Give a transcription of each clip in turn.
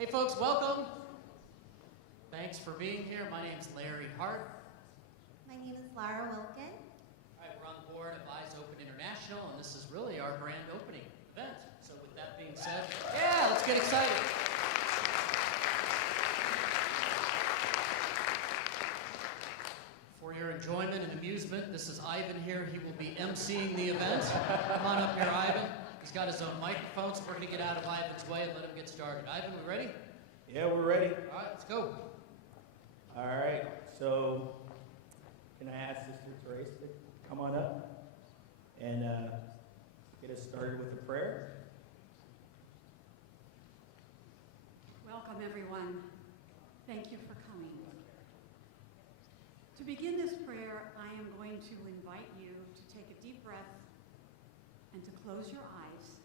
Hey folks, welcome. Thanks for being here. My name's Larry Hart. My name is Lara Wilkin. All right, we're on the board of Eyes Open International, and this is really our grand opening event. So with that being said, yeah, let's get excited. For your enjoyment and amusement, this is Ivan here. He will be emceeing the event. Come on up here, Ivan. He's got his own microphone, so we're going to get out of Ivan's way and let him get started. Ivan, we ready? Yeah, we're ready. All right, let's go. All right, so can I ask Sister Teresa to come on up and get us started with a prayer? Welcome, everyone. Thank you for coming. To begin this prayer, I am going to invite you to take a deep breath and to close your eyes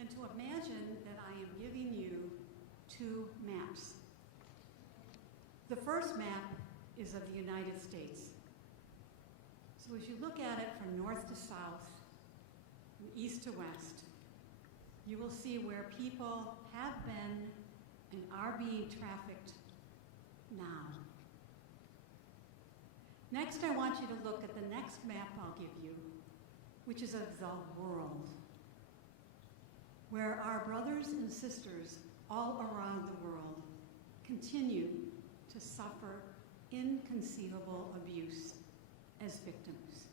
and to imagine that I am giving you two maps. The first map is of the United States. So as you look at it from north to south, from east to west, you will see where people have been and are being trafficked now. Next, I want you to look at the next map I'll give you, which is of the world, where our brothers and sisters all around the world continue to suffer inconceivable abuse as victims.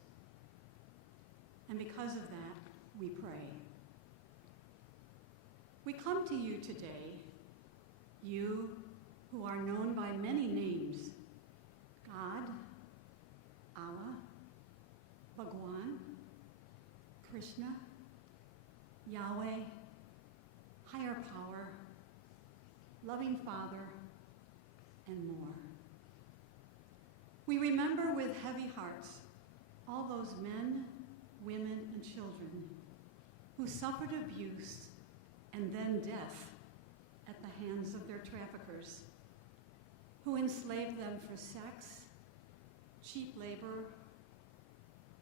And because of that, we pray. We come to you today, you who are known by many names, God, Allah, Bhagwan, Krishna, Yahweh, higher power, loving Father, and more. We remember with heavy hearts all those men, women, and children who suffered abuse and then death at the hands of their traffickers, who enslaved them for sex, cheap labor,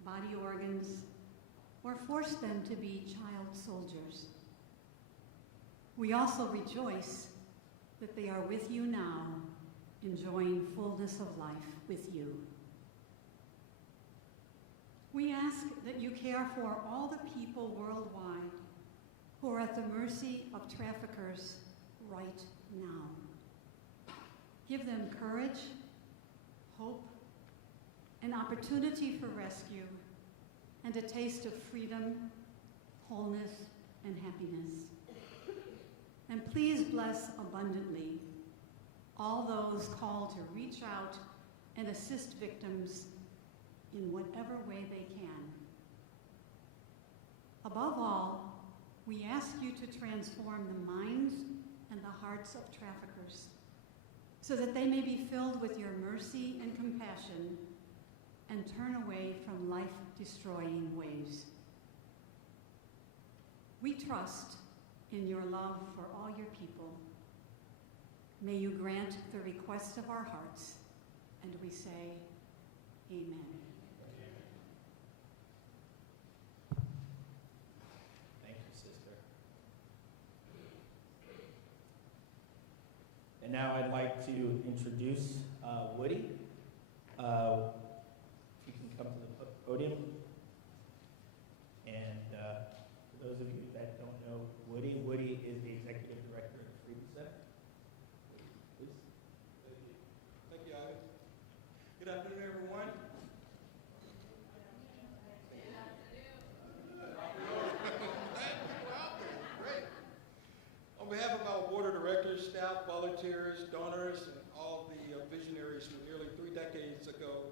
body organs, or forced them to be child soldiers. We also rejoice that they are with you now, enjoying fullness of life with you. We ask that you care for all the people worldwide who are at the mercy of traffickers right now. Give them courage, hope, an opportunity for rescue, and a taste of freedom, wholeness, and happiness. And please bless abundantly all those called to reach out and assist victims in whatever way they can. Above all, we ask you to transform the minds and the hearts of traffickers so that they may be filled with your mercy and compassion and turn away from life-destroying ways. We trust in your love for all your people. May you grant the requests of our hearts, and we say, Amen. Thank you, Sister. And now I'd like to introduce Woody. If you can come to the podium. And for those of you that don't know Woody is the Executive Director of the Freedom Center. Please. Thank you, Ivan. Good afternoon, everyone. Great. On behalf of our board of directors, staff, volunteers, donors, and all the visionaries from nearly 3 decades ago,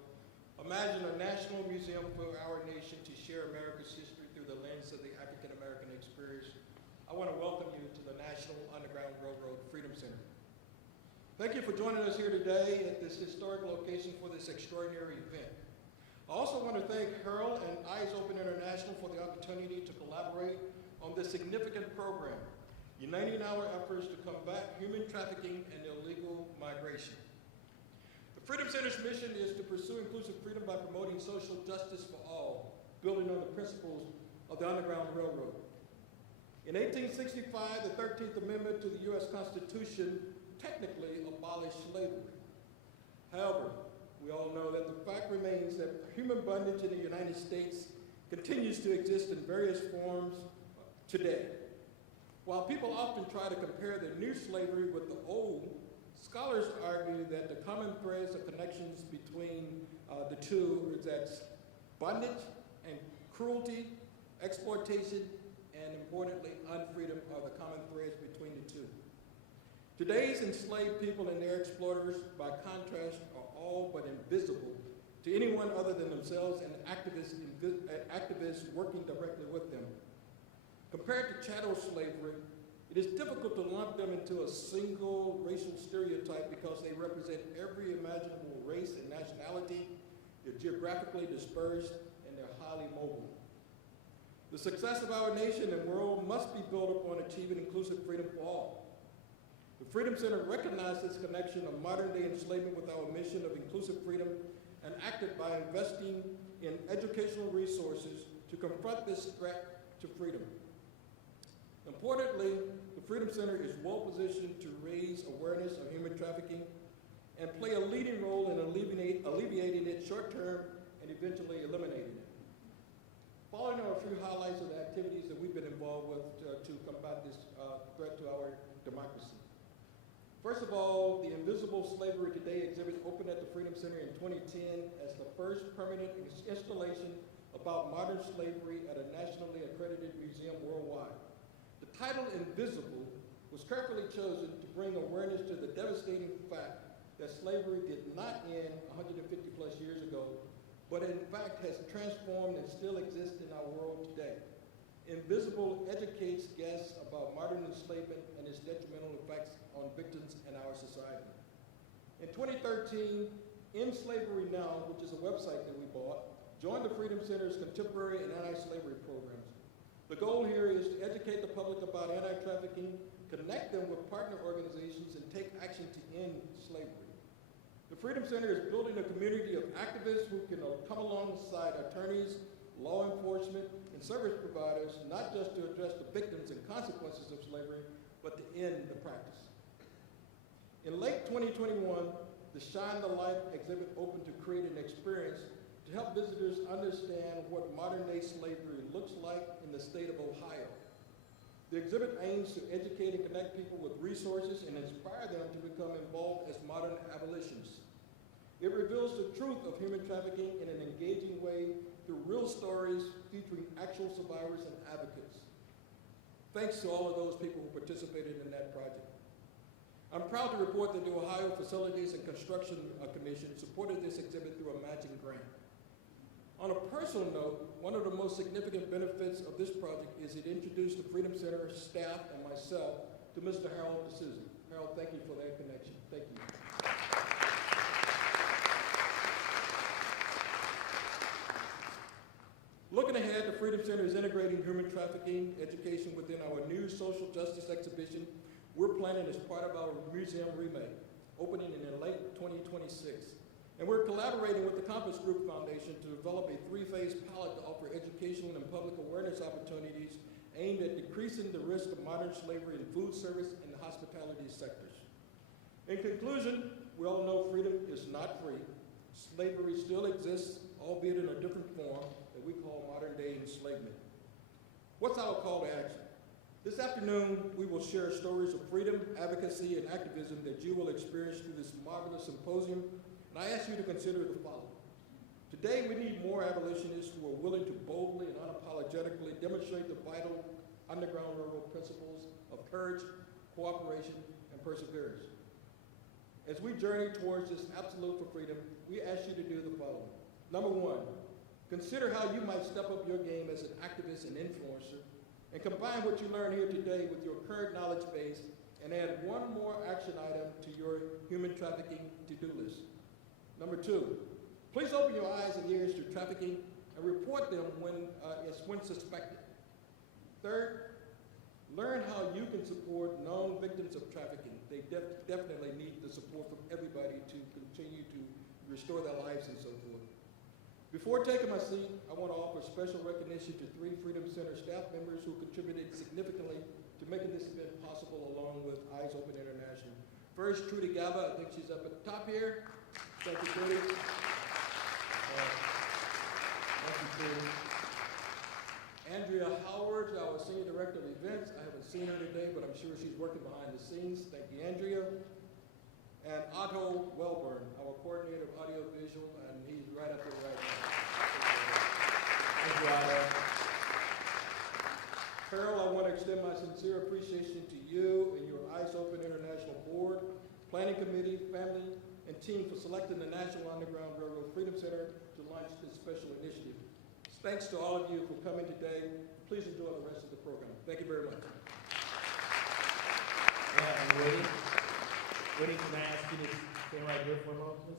imagine a national museum for our nation to share America's history through the lens of the African American experience. I want to welcome you to the National Underground Railroad Freedom Center. Thank you for joining us here today at this historic location for this extraordinary event. I also want to thank Harold and Eyes Open International for the opportunity to collaborate on this significant program, uniting our efforts to combat human trafficking and illegal migration. The Freedom Center's mission is to pursue inclusive freedom by promoting social justice for all, building on the principles of the Underground Railroad. In 1865, the 13th Amendment to the U.S. Constitution technically abolished slavery. However, we all know that the fact remains that human bondage in the United States continues to exist in various forms today. While people often try to compare the new slavery with the old, scholars argue that the common threads of connections between the two is that bondage and cruelty, exploitation, and importantly, unfreedom are the common threads between the two. Today's enslaved people and their exploiters, by contrast, are all but invisible to anyone other than themselves and activists working directly with them. Compared to chattel slavery, it is difficult to lump them into a single racial stereotype because they represent every imaginable race and nationality, they're geographically dispersed, and they're highly mobile. The success of our nation and world must be built upon achieving inclusive freedom for all. The Freedom Center recognized this connection of modern-day enslavement with our mission of inclusive freedom and acted by investing in educational resources to confront this threat to freedom. Importantly, the Freedom Center is well positioned to raise awareness of human trafficking and play a leading role in alleviating it short-term and eventually eliminating it. Following are a few highlights of the activities that we've been involved with to combat this threat to our democracy. First of all, the Invisible Slavery Today exhibit opened at the Freedom Center in 2010 as the first permanent installation about modern slavery at a nationally accredited museum worldwide. The title Invisible was carefully chosen to bring awareness to the devastating fact that slavery did not end 150 plus years ago, but in fact has transformed and still exists in our world today. Invisible educates guests about modern enslavement and its detrimental effects on victims and our society. In 2013, In Slavery Now, which is a website that we bought, joined the Freedom Center's contemporary and anti-slavery programs. The goal here is to educate the public about anti-trafficking, connect them with partner organizations, and take action to end slavery. The Freedom Center is building a community of activists who can come alongside attorneys, law enforcement, and service providers, not just to address the victims and consequences of slavery, but to end the practice. In late 2021, the Shine the Light exhibit opened to create an experience to help visitors understand what modern-day slavery looks like in the state of Ohio. The exhibit aims to educate and connect people with resources and inspire them to become involved as modern abolitionists. It reveals the truth of human trafficking in an engaging way through real stories featuring actual survivors and advocates. Thanks to all of those people who participated in that project. I'm proud to report that the Ohio Facilities and Construction Commission supported this exhibit through a matching grant. On a personal note, one of the most significant benefits of this project is it introduced the Freedom Center staff and myself to Mr. Harold D'Souza. Harold, thank you for that connection. Thank you. Looking ahead, the Freedom Center is integrating human trafficking education within our new social justice exhibition we're planning as part of our museum remake, opening in late 2026. And we're collaborating with the Compass Group Foundation to develop a three-phase pilot to offer educational and public awareness opportunities aimed at decreasing the risk of modern slavery in food service and the hospitality sectors. In conclusion, we all know freedom is not free. Slavery still exists, albeit in a different form that we call modern-day enslavement. What's our call to action? This afternoon, we will share stories of freedom, advocacy, and activism that you will experience through this marvelous symposium, and I ask you to consider the following. Today, we need more abolitionists who are willing to boldly and unapologetically demonstrate the vital Underground Railroad principles of courage, cooperation, and perseverance. As we journey towards this absolute for freedom, we ask you to do the following. Number one, consider how you might step up your game as an activist and influencer, and combine what you learned here today with your current knowledge base and add one more action item to your human trafficking to-do list. Number two, please open your eyes and ears to trafficking and report them when suspected. Third, learn how you can support known victims of trafficking. They definitely need the support from everybody to continue to restore their lives and so forth. Before taking my seat, I want to offer special recognition to 3 Freedom Center staff members who contributed significantly to making this event possible, along with Eyes Open International. First, Trudy Gaba, I think she's up at the top here. Thank you, Trudy. Thank you, Trudy. Andrea Howard, our Senior Director of Events. I haven't seen her today, but I'm sure she's working behind the scenes. Thank you, Andrea. And Otto Welburn, our Coordinator of Audio Visual, and he's right up there right now. Thank you, Otto. Carol, I want to extend my sincere appreciation to you and your Eyes Open International Board, Planning Committee, family, and team for selecting the National Underground Railroad Freedom Center to launch this special initiative. Thanks to all of you for coming today. Please enjoy the rest of the program. Thank you very much. Yeah, and Woody, can I ask you to stay right here for a moment, please?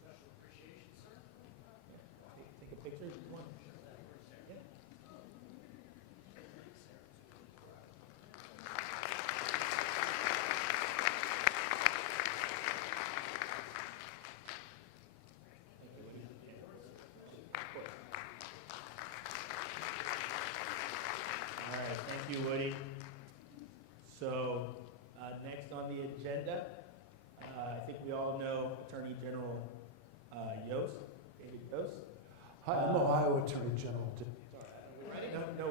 Special appreciation, sir. Take a picture if you want. Yeah. All right, thank you, Woody. So, next on the agenda, I think we all know Attorney General Yost, David Yost. Hi, I'm Ohio Attorney General. Ready? No,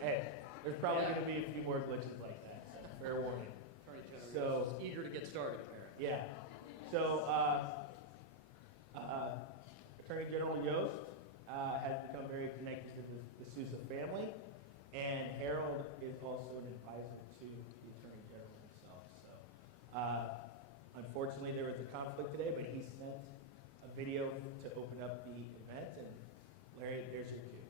hey, there's probably going to be a few more glitches like that, so fair warning. Attorney General So- Yost is eager to get started, apparently. Yeah. So, Attorney General Yost has become very connected to the Sousa family, and Harold is also an advisor to the Attorney General himself. So, unfortunately, there was a conflict today, but he sent a video to open up the event, and Larry, there's your cue.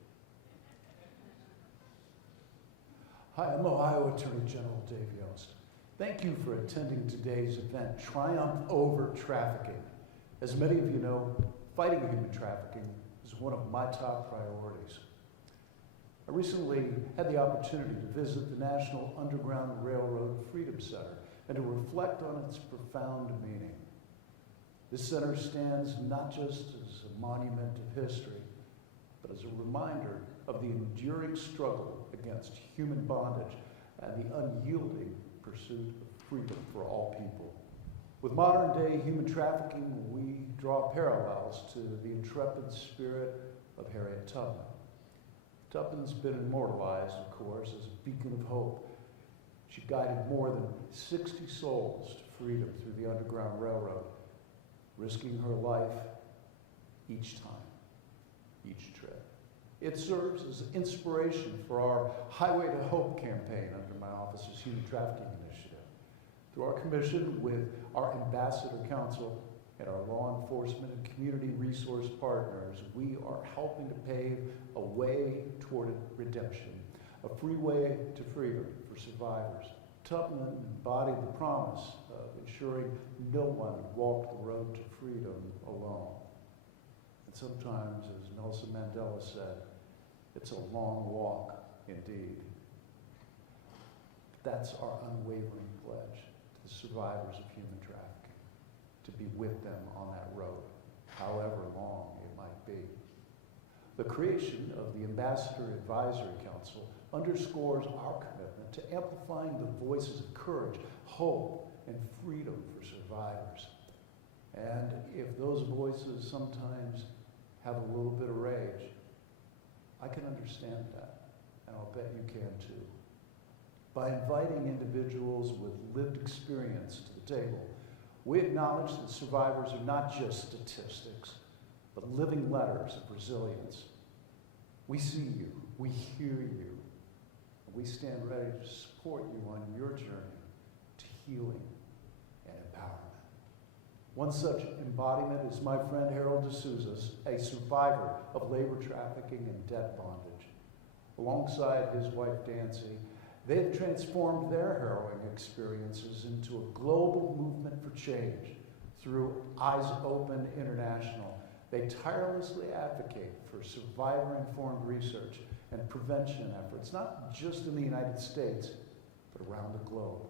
Hi, I'm Ohio Attorney General Dave Yost. Thank you for attending today's event, Triumph Over Trafficking. As many of you know, fighting human trafficking is one of my top priorities. I recently had the opportunity to visit the National Underground Railroad Freedom Center and to reflect on its profound meaning. This center stands not just as a monument of history, but as a reminder of the enduring struggle against human bondage and the unyielding pursuit of freedom for all people. With modern-day human trafficking, we draw parallels to the intrepid spirit of Harriet Tubman. Tubman's been immortalized, of course, as a beacon of hope. She guided more than 60 souls to freedom through the Underground Railroad, risking her life each time, each trip. It serves as inspiration for our Highway to Hope campaign under my office's Human Trafficking Initiative. Through our commission with our Ambassador Council and our law enforcement and community resource partners, we are helping to pave a way toward redemption, a freeway to freedom for survivors. Tubman embodied the promise of ensuring no one walked the road to freedom alone. And sometimes, as Nelson Mandela said, it's a long walk indeed. That's our unwavering pledge to the survivors of human trafficking, to be with them on that road, however long it might be. The creation of the Ambassador Advisory Council underscores our commitment to amplifying the voices of courage, hope, and freedom for survivors. And if those voices sometimes have a little bit of rage, I can understand that, and I'll bet you can too. By inviting individuals with lived experience to the table, we acknowledge that survivors are not just statistics, but living letters of resilience. We see you, we hear you, and we stand ready to support you on your journey to healing and empowerment. One such embodiment is my friend Harold D'Souza, a survivor of labor trafficking and debt bondage. Alongside his wife Dancy, they've transformed their harrowing experiences into a global movement for change. Through Eyes Open International, They tirelessly advocate for survivor-informed research and prevention efforts, not just in the United States, but around the globe.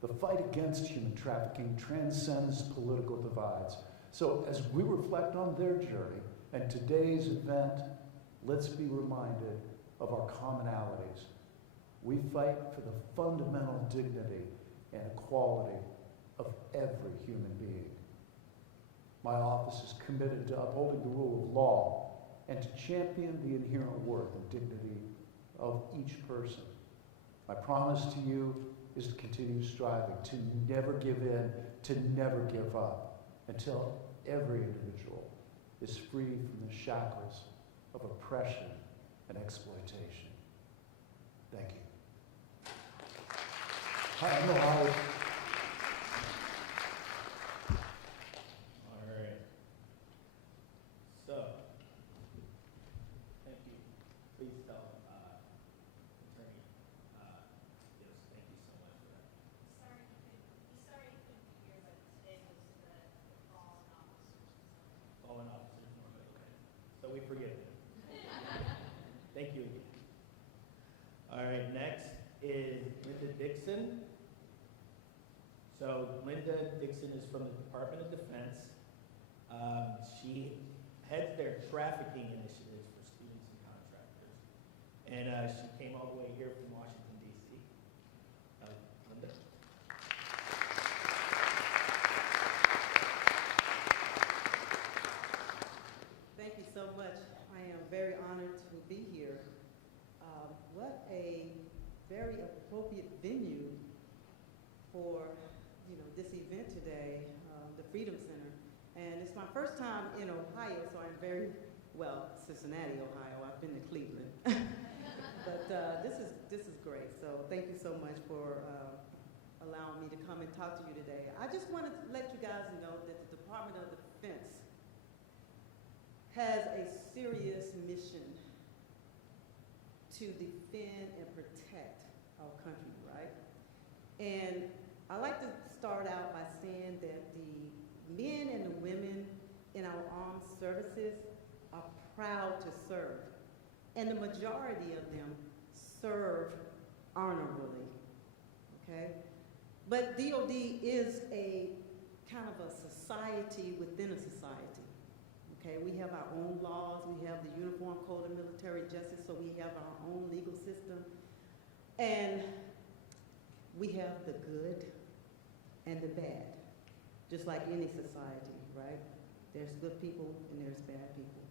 The fight against human trafficking transcends political divides. So as we reflect on their journey and today's event, let's be reminded of our commonalities. We fight for the fundamental dignity and equality of every human being. My office is committed to upholding the rule of law and to champion the inherent worth and dignity of each person. My promise to you is to continue striving, to never give in, to never give up, until every individual is free from the shackles of oppression and exploitation. Thank you. Hi, I'm Ohio. All right. So, thank you. Please tell Attorney yes, thank you so much for that. Sorry you couldn't be here, but today was the fallen officers. Fallen officers, okay. So we forgive them. Thank you again. All right, next is Linda Dixon. So Linda Dixon is from the Department of Defense. She heads their trafficking initiatives for students and contractors. And she came all the way here from Washington, D.C. Linda? Thank you so much. I am very honored to be here. What a very appropriate venue for this event today, the Freedom Center. And it's my first time in Ohio, so I'm Cincinnati, Ohio. I've been to Cleveland. But this is great. So thank you so much for allowing me to come and talk to you today. I just wanted to let you guys know that the Department of Defense has a serious mission to defend and protect our country, right? And I like to start out by saying that the men and the women in our armed services are proud to serve. And the majority of them serve honorably, okay? But DOD is a kind of a society within a society, okay? We have our own laws, we have the Uniform Code of Military Justice, so we have our own legal system. And we have the good and the bad, just like any society, right? There's good people and there's bad people.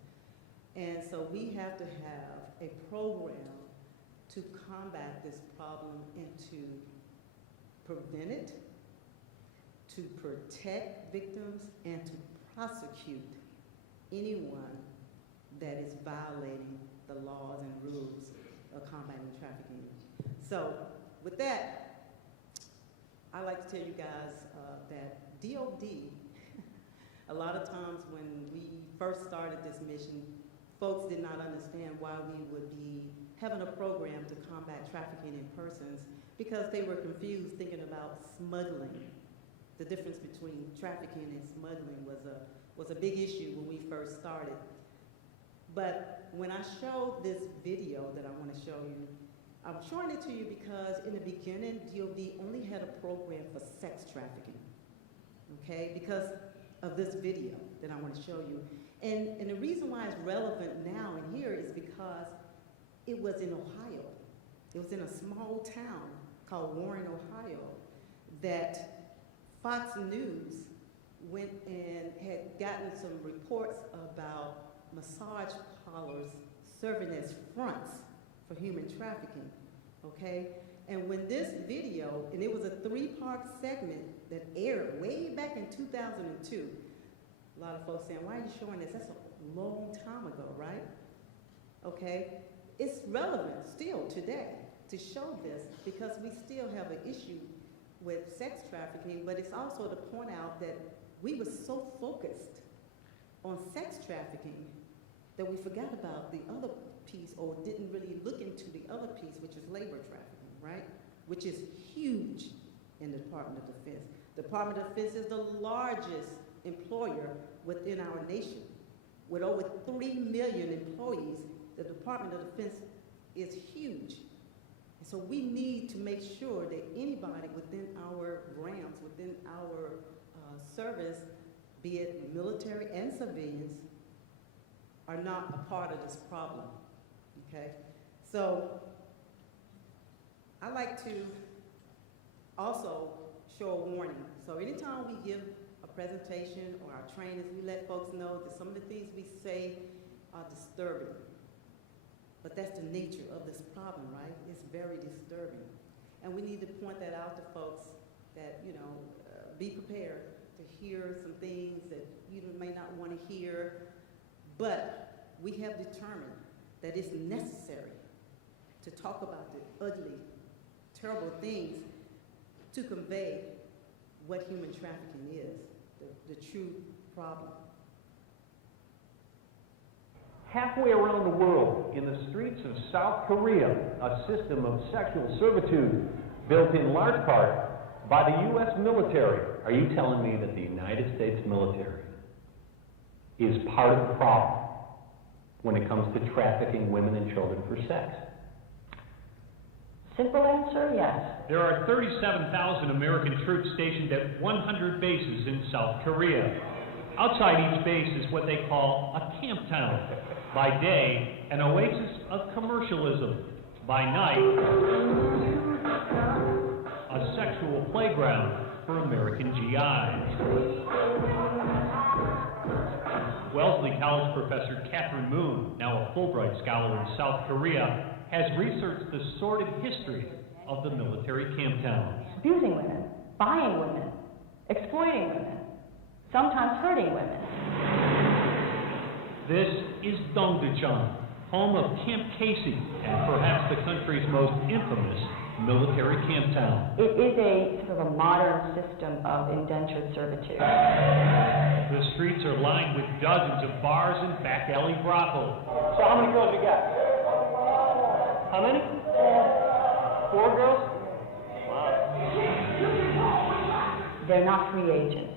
And so we have to have a program to combat this problem and to prevent it, to protect victims, and to prosecute anyone that is violating the laws and rules of combating trafficking. So with that, I like to tell you guys that DOD, a lot of times when we first started this mission, folks did not understand why we would be having a program to combat trafficking in persons because they were confused thinking about smuggling. The difference between trafficking and smuggling was a big issue when we first started. But when I showed this video that I want to show you, I'm showing it to you because in the beginning, DOD only had a program for sex trafficking, okay? Because of this video that I want to show you. And the reason why it's relevant now and here is because it was in Ohio. It was in a small town called Warren, Ohio, that Fox News went and had gotten some reports about massage parlors serving as fronts for human trafficking, okay? And when this video, and it was a 3-part segment that aired way back in 2002, a lot of folks saying, why are you showing this? That's a long time ago, right? Okay, it's relevant still today to show this because we still have an issue with sex trafficking, but it's also to point out that we were so focused on sex trafficking that we forgot about the other piece or didn't really look into the other piece, which is labor trafficking, right? Which is huge in the Department of Defense. The Department of Defense is the largest employer within our nation, with over 3 million employees, the Department of Defense is huge. And so we need to make sure that anybody within our realms, within our service, be it military and civilians, are not a part of this problem, okay? So I like to also show a warning. So anytime we give a presentation or our trainings, we let folks know that some of the things we say are disturbing. But that's the nature of this problem, right? It's very disturbing. And we need to point that out to folks that, you know, be prepared to hear some things that you may not want to hear. But we have determined that it's necessary to talk about the ugly, terrible things to convey what human trafficking is, the true problem. Halfway around the world, in the streets of South Korea, a system of sexual servitude built in large part by the U.S. military. Are you telling me that the United States military is part of the problem when it comes to trafficking women and children for sex? Simple answer, yes. There are 37,000 American troops stationed at 100 bases in South Korea. Outside each base is what they call a camp town. By day, an oasis of commercialism. By night, a sexual playground for American GIs. Wellesley College professor Catherine Moon, now a Fulbright scholar in South Korea, has researched the sordid history of the military camp towns. Abusing women, buying women, exploiting women, sometimes hurting women. This is Dongdaecheon, home of Camp Casey, and perhaps the country's most infamous military camp town. It is a sort of a modern system of indentured servitude. The streets are lined with dozens of bars and back alley brothels. So how many girls you got? How many? 4 girls? Wow. They're not free agents.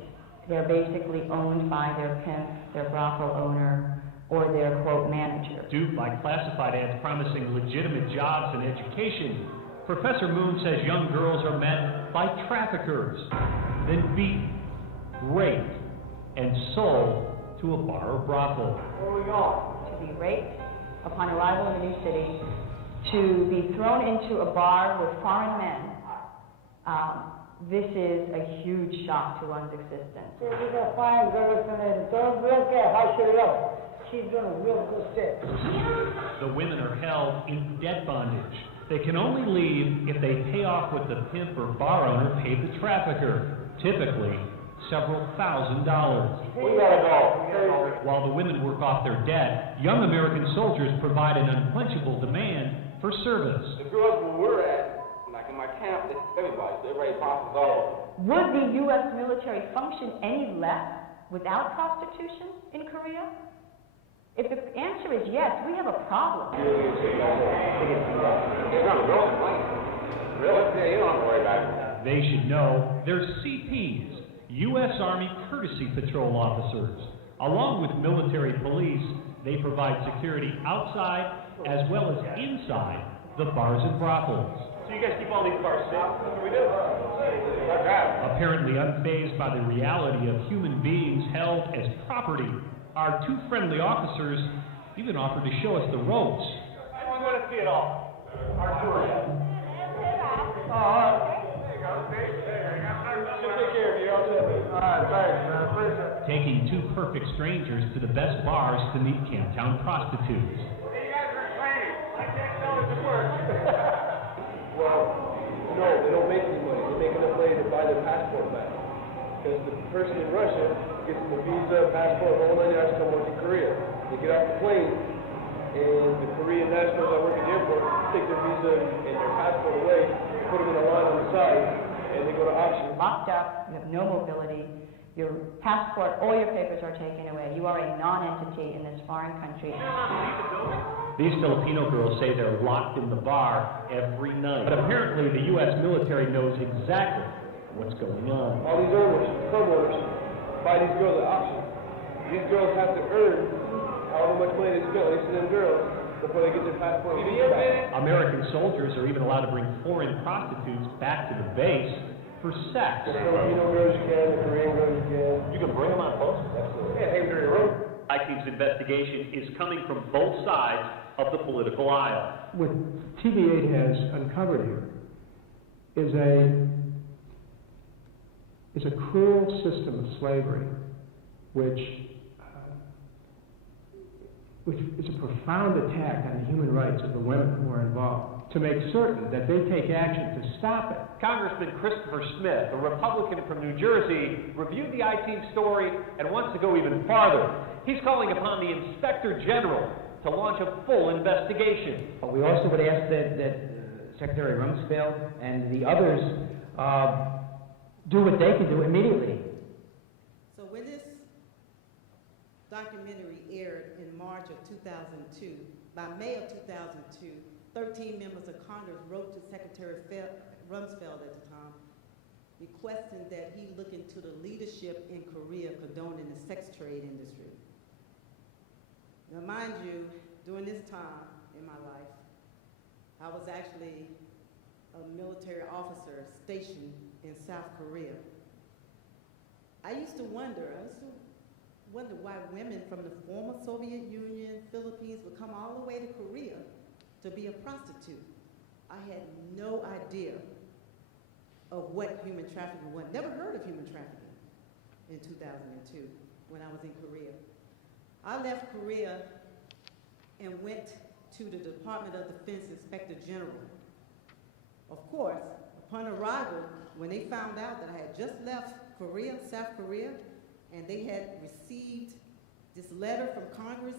They're basically owned by their pimp, their brothel owner, or their, quote, manager. Duped by classified ads promising legitimate jobs and education, Professor Moon says young girls are met by traffickers, then beaten, raped, and sold to a bar or brothel. Where are we going? To be raped upon arrival in a new city, to be thrown into a bar with foreign men. This is a huge shock to one's existence. She's a fine girl, and don't look at how she looks. She's doing a real good step. The women are held in debt bondage. They can only leave if they pay off what the pimp or bar owner paid the trafficker, typically several $1,000s. We gotta go. While the women work off their debt, young American soldiers provide an unquenchable demand for service. The girls where we're at, like in my camp, they're ready to pass all. Would the U.S. military function any less without prostitution in Korea? If the answer is yes, we have a problem. It's not a girls' plane. Really? Yeah, you don't have to worry about it. They should know they're CPs, U.S. Army Courtesy Patrol officers. Along with military police, they provide security outside as well as inside the bars and brothels. So you guys keep all these bars safe? That's what we do. Apparently unfazed by the reality of human beings held as property, our 2 friendly officers even offered to show us the ropes. I want to see it all. Our tour. Taking 2 perfect strangers to the best bars to meet Camptown prostitutes. Hey, you guys are training. I can't tell if it works. Well, no, they don't make any money. They make enough money to buy their passport back. Because the person in Russia gets the visa, passport, all that has to come over to Korea. They get off the plane, and the Korean nationals that work at the airport take their visa and their passport away, put them in a line on the side, and they go to auction. Locked up, you have no mobility, your passport, all your papers are taken away. You are a non-entity in this foreign country. These Filipino girls say they're locked in the bar every night. But apparently the U.S. military knows exactly what's going on. All these owners, club owners, buy these girls at auction. These girls have to earn however much money they spend on each of them girls before they get their passport. American soldiers are even allowed to bring foreign prostitutes back to the base for sex. The Filipino girls you can, the Korean girls you can. You can bring them on post. Absolutely. Yeah, hang during the road. IT's investigation is coming from both sides of the political aisle. What TV8 has uncovered here is a cruel system of slavery, which is a profound attack on the human rights of the women who are involved, to make certain that they take action to stop it. Congressman Christopher Smith, a Republican from New Jersey, reviewed the IT story and wants to go even farther. He's calling upon the Inspector General to launch a full investigation. But we also would ask that Secretary Rumsfeld and the others do what they can do immediately. So when this documentary aired in March of 2002, by May of 2002, 13 members of Congress wrote to Secretary Rumsfeld at the time, requesting that he look into the leadership in Korea condoning the sex trade industry. Now, mind you, during this time in my life, I was actually a military officer stationed in South Korea. I used to wonder why women from the former Soviet Union, Philippines, would come all the way to Korea to be a prostitute. I had no idea of what human trafficking was. Never heard of human trafficking in 2002 when I was in Korea. I left Korea and went to the Department of Defense Inspector General. Of course, upon arrival, when they found out that I had just left Korea, South Korea, and they had received this letter from Congress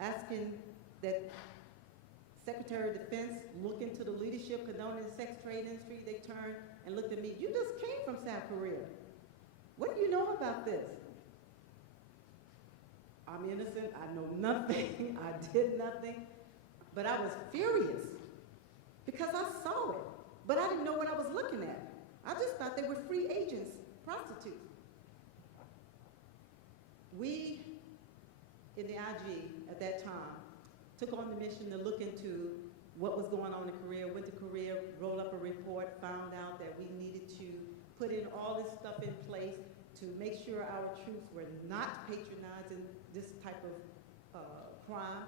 asking that Secretary of Defense look into the leadership condoning the sex trade industry, they turned and looked at me. You just came from South Korea. What do you know about this? I'm innocent, I know nothing, I did nothing, but I was furious because I saw it, but I didn't know what I was looking at. I just thought they were free agents, prostitutes. We, in the IG at that time, took on the mission to look into what was going on in Korea, went to Korea, wrote up a report, found out that we needed to put in all this stuff in place to make sure our troops were not patronizing this type of crime.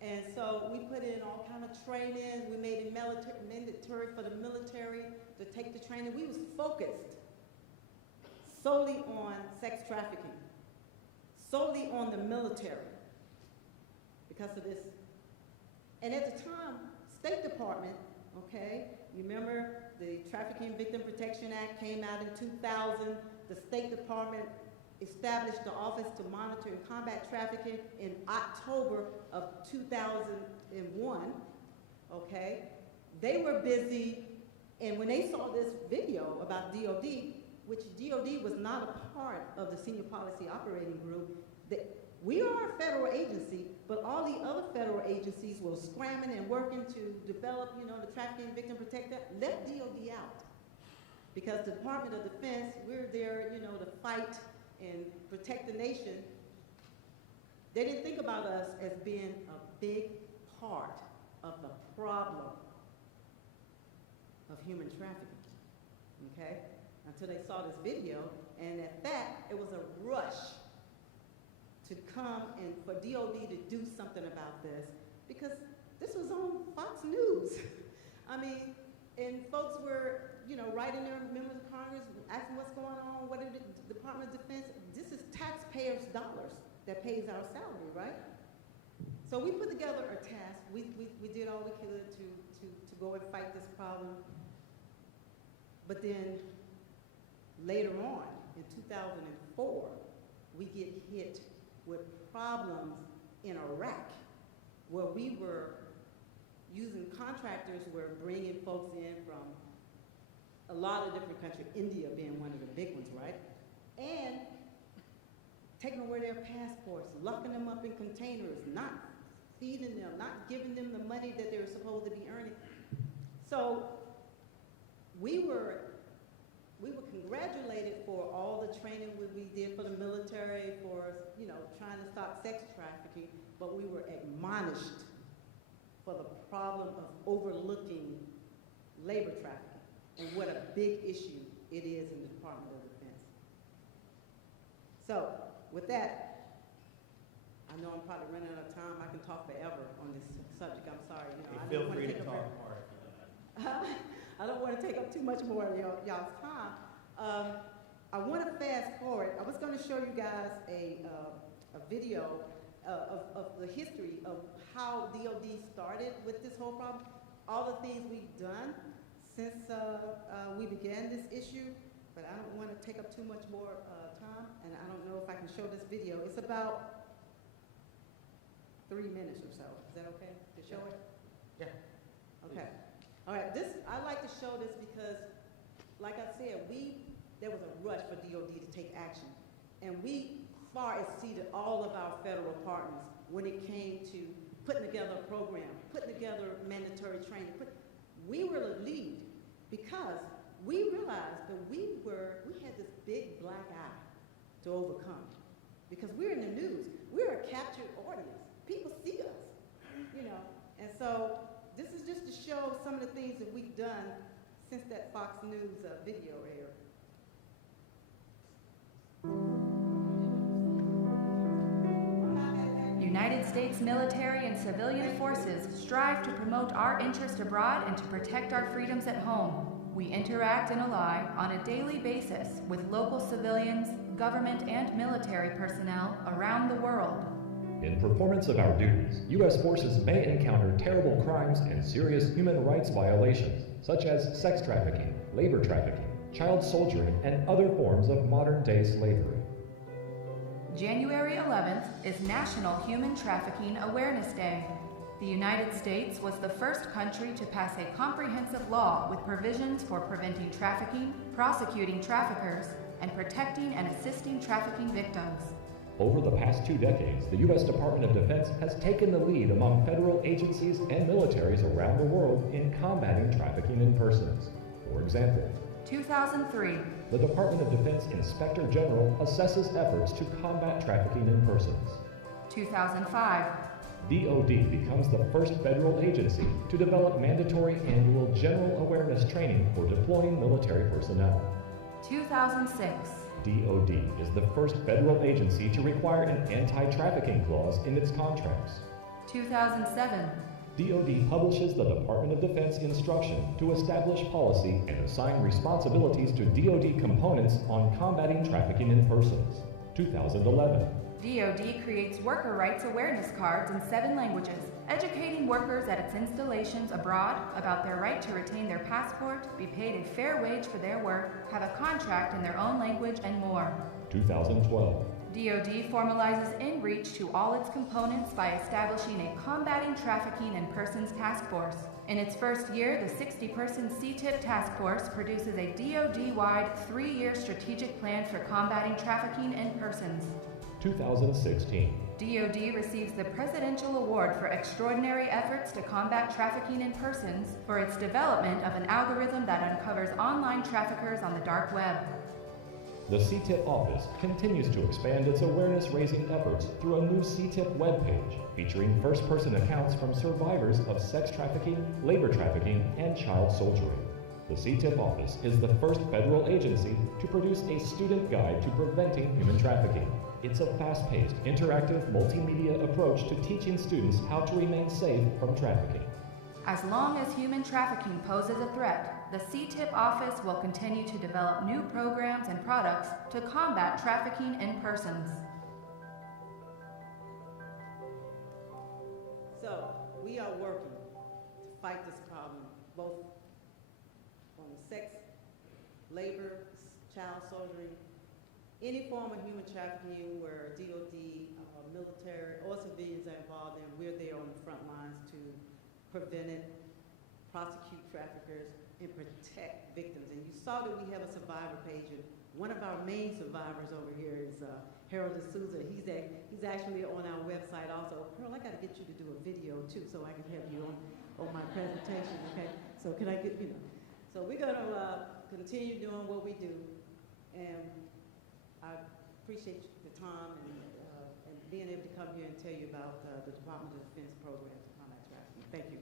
And so we put in all kind of trainings. We made it mandatory for the military to take the training. We was focused solely on sex trafficking, solely on the military because of this. And at the time, State Department, okay, you remember the Trafficking Victim Protection Act came out in 2000. The State Department established the Office to Monitor and Combat Trafficking in October of 2001, okay? They were busy, and when they saw this video about DOD, which DOD was not a part of the Senior Policy Operating Group, we are a federal agency, but all the other federal agencies were scrambling and working to develop, the Trafficking Victim Protector, left DOD out. Because the Department of Defense, we're there, to fight and protect the nation. They didn't think about us as being a big part of the problem of human trafficking, okay? Until they saw this video, and at that, it was a rush to come and for DOD to do something about this, because this was on Fox News. I mean, and folks were, writing their members of Congress, asking what's going on, what is the Department of Defense? This is taxpayers' dollars that pays our salary, right? So we put together a task. We did all we could to go and fight this problem. But then later on, in 2004, we get hit with problems in Iraq, where we were using contractors who were bringing folks in from a lot of different countries, India being one of the big ones, right? And taking away their passports, locking them up in containers, not feeding them, not giving them the money that they were supposed to be earning. So we were congratulated for all the training we did for the military, for trying to stop sex trafficking, but we were admonished for the problem of overlooking labor trafficking and what a big issue it is in the Department of Defense. So, with that, I know I'm probably running out of time. I can talk forever on this subject. I'm sorry. I Feel don't wanna free to take up talk very- more if you don't. I don't want to take up too much more of y'all's time. I want to fast forward. I was going to show you guys a video of the history of how DOD started with this whole problem, all the things we've done since we began this issue, but I don't want to take up too much more time, and I don't know if I can show this video. It's about 3 minutes or so. Is that okay to show it? Yeah. Okay. All right, I like to show this because, like I said, there was a rush for DOD to take action. And we far exceeded all of our federal partners when it came to putting together a program, putting together mandatory training. We were the lead because we realized that we had this big black eye to overcome. Because we're in the news. We're a captured audience. People see us, And so this is just to show some of the things that we've done since that Fox News video aired. United States military and civilian forces strive to promote our interest abroad and to protect our freedoms at home. We interact and ally on a daily basis with local civilians, government and military personnel around the world. In performance of our duties, U.S. forces may encounter terrible crimes and serious human rights violations, such as sex trafficking, labor trafficking, child soldiering, and other forms of modern-day slavery. January 11th is National Human Trafficking Awareness Day. The United States was the first country to pass a comprehensive law with provisions for preventing trafficking, prosecuting traffickers, and protecting and assisting trafficking victims. Over the past 2 decades, the U.S. Department of Defense has taken the lead among federal agencies and militaries around the world in combating trafficking in persons. For example, 2003. The Department of Defense Inspector General assesses efforts to combat trafficking in persons. 2005. DoD becomes the first federal agency to develop mandatory annual general awareness training for deploying military personnel. 2006. DoD is the first federal agency to require an anti-trafficking clause in its contracts. 2007. DoD publishes the Department of Defense instruction to establish policy and assign responsibilities to DoD components on combating trafficking in persons. 2011. DoD creates worker rights awareness cards in 7 languages, educating workers at its installations abroad about their right to retain their passport, be paid a fair wage for their work, have a contract in their own language, and more. 2012. DoD formalizes in-reach to all its components by establishing a Combating Trafficking in Persons Task Force. In its first year, the 60-person CTIP task force produces a DoD-wide 3-year strategic plan for combating trafficking in persons. 2016. DoD receives the Presidential Award for Extraordinary Efforts to Combat Trafficking in Persons for its development of an algorithm that uncovers online traffickers on the dark web. The CTIP office continues to expand its awareness-raising efforts through a new CTIP webpage featuring first-person accounts from survivors of sex trafficking, labor trafficking, and child soldiering. The CTIP office is the first federal agency to produce a student guide to preventing human trafficking. It's a fast-paced, interactive, multimedia approach to teaching students how to remain safe from trafficking. As long as human trafficking poses a threat, the CTIP office will continue to develop new programs and products to combat trafficking in persons. So, we are working to fight this problem, both on sex, labor, child soldiering, any form of human trafficking where DoD, military, or civilians are involved in. We're there on the front lines to prevent it, prosecute traffickers, and protect victims. And you saw that we have a survivor page, and one of our main survivors over here is Harold D'Souza. He's actually on our website also. Harold, I got to get you to do a video too, so I can have you on my presentation. Okay? So can I get So we're going to continue doing what we do, and I appreciate the time come here and tell you about the Department of Defense program to combat trafficking. Thank you.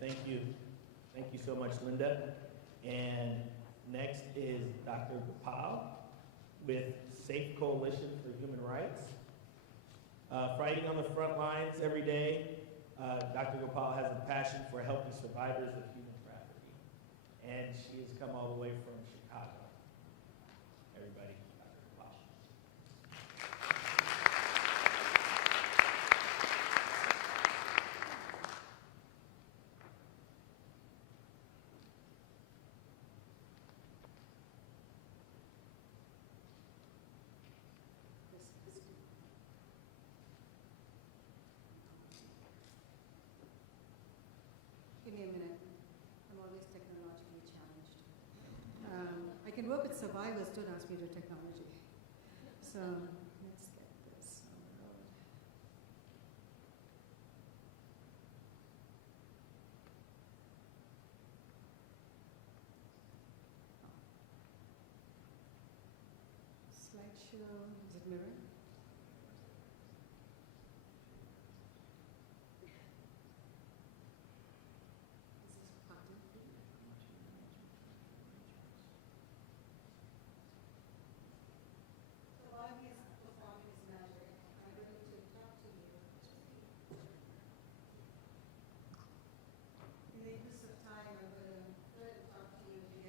Thank you. Thank you so much, Linda. And next is Dr. Gopal with Safe Coalition for Human Rights. Fighting on the front lines every day, Dr. Gopal has a passion for helping survivors of human trafficking. And she has come all the way from Chicago. Everybody, Dr. Gopal. Give me a minute. I'm always technologically challenged. I can work with survivors, don't ask me to technology. So let's get this on the road. Slideshow, is it mirroring?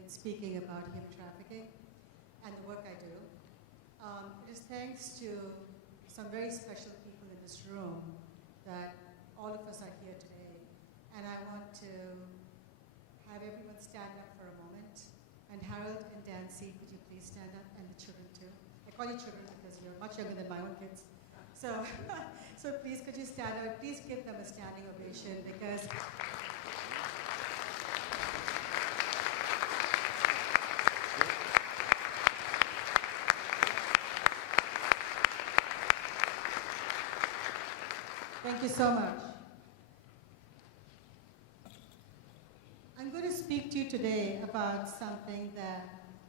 Speaking about human trafficking and the work I do. It is thanks to some very special people in this room that all of us are here today. And I want to have everyone stand up for a moment. And Harold and Dancy, could you please stand up? And the children too. I call you children because you're much younger than my own kids. So, so please could you stand up? Please give them a standing ovation because thank you so much. I'm going to speak to you today about something that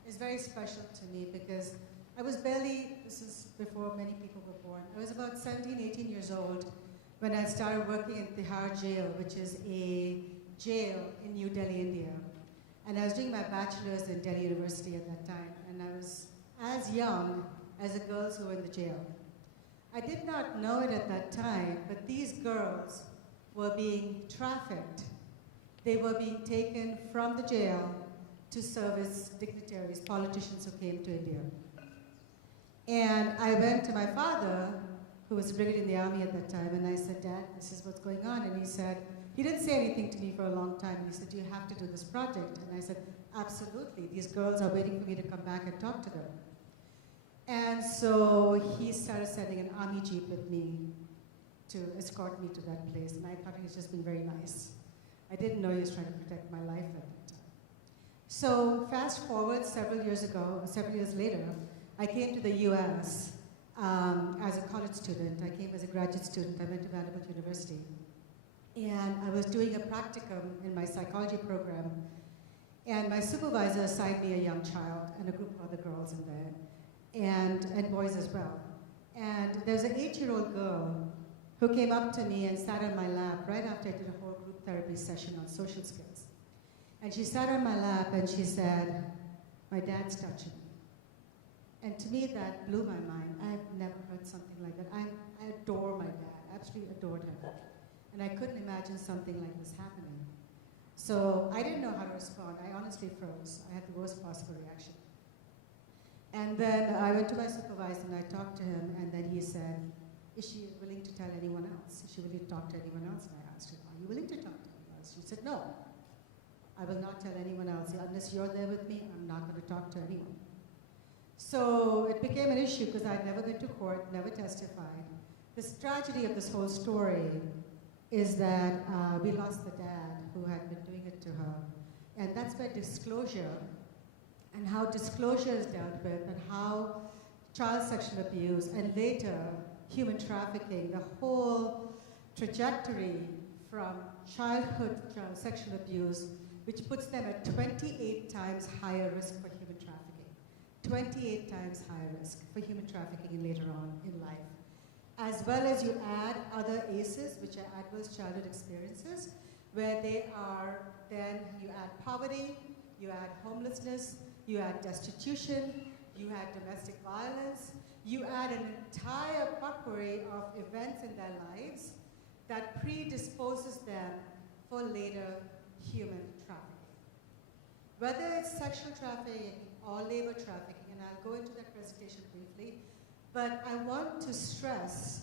is very special to me because I was barely, this is before many people were born, I was about 17, 18 years old when I started working in Tihar Jail, which is a jail in New Delhi, India. And I was doing my bachelor's in Delhi University at that time, and I was as young as the girls who were in the jail. I did not know it at that time, but these girls were being trafficked. They were being taken from the jail to service dignitaries, politicians who came to India. And I went to my father, who was brigadier in the army at that time, and I said, Dad, this is what's going on. And he said, he didn't say anything to me for a long time. And he said, you have to do this project. And I said, absolutely. These girls are waiting for me to come back and talk to them. And so he started sending an army jeep with me to escort me to that place. And I thought he was just being very nice. I didn't know he was trying to protect my life at that time. So fast forward several years later, I came to the US as a college student. I came as a graduate student. I went to Vanderbilt University. And I was doing a practicum in my psychology program. And my supervisor assigned me a young child and a group of other girls in there, and boys as well. And there's an 8-year-old girl who came up to me and sat on my lap right after I did a whole group therapy session on social skills. And she sat on my lap and she said, my dad's touching me. And to me, that blew my mind. I've never heard something like that. I adore my dad, absolutely adored him. And I couldn't imagine something like this happening. So I didn't know how to respond. I honestly froze. I had the worst possible reaction. And then I went to my supervisor and I talked to him, and then he said, is she willing to tell anyone else? Is she willing to talk to anyone else? And I asked her, are you willing to talk to anyone else? She said, no. I will not tell anyone else unless unless you're there with me, I'm not going to talk to anyone. So it became an issue because I'd never been to court, never testified. The tragedy of this whole story is that we lost the dad who had been doing it to her. And that's where disclosure and how disclosure is dealt with and how child sexual abuse and later human trafficking, the whole trajectory from childhood child sexual abuse, which puts them at 28 times higher risk for human trafficking. 28 times higher risk for human trafficking later on in life. As well as you add other ACEs, which are adverse childhood experiences, where they are then, you add poverty, you add homelessness, you add destitution, you add domestic violence, you add an entire potpourri of events in their lives that predisposes them for later human trafficking. Whether it's sexual trafficking or labor trafficking, and I'll go into that presentation briefly, but I want to stress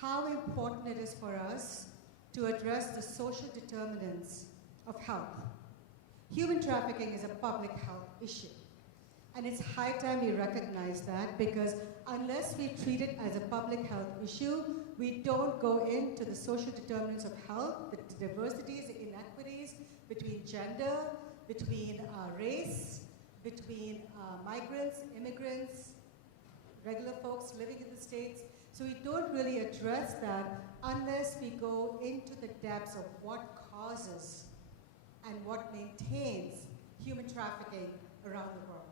how important it is for us to address the social determinants of health. Human trafficking is a public health issue. And it's high time we recognize that, because unless we treat it as a public health issue, we don't go into the social determinants of health, the diversities, the inequities between gender, between race, between migrants, immigrants, regular folks living in the States. So we don't really address that unless we go into the depths of what causes and what maintains human trafficking around the world.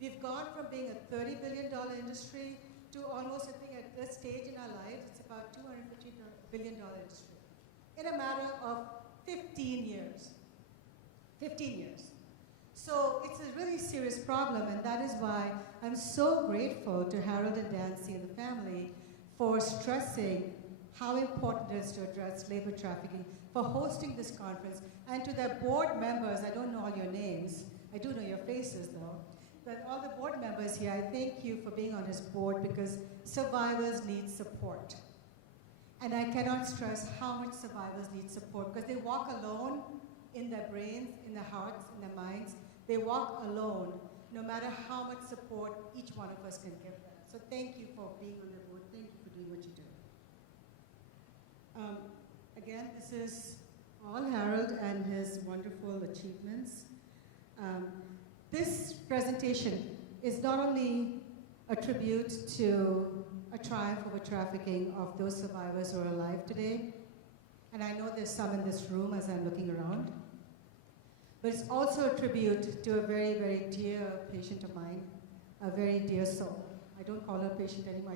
We've gone from being a $30 billion industry to almost, I think at this stage in our lives, it's about $250 billion industry in a matter of 15 years. 15 years. So it's a really serious problem, and that is why I'm so grateful to Harold and Nancy and the family for stressing how important it is to address labor trafficking, for hosting this conference, and to their board members. I don't know all your names. I do know your faces, though. But all the board members here, I thank you for being on his board, because survivors need support. And I cannot stress how much survivors need support, because they walk alone in their brains, in their hearts, in their minds. They walk alone, no matter how much support each one of us can give them. So thank you for being on the board. Thank you for doing what you do. Again, this is all Harold and his wonderful achievements. This presentation is not only a tribute to a triumph over trafficking of those survivors who are alive today, and I know there's some in this room as I'm looking around, but it's also a tribute to a very, very dear patient of mine, a very dear soul. I don't call her patient anymore.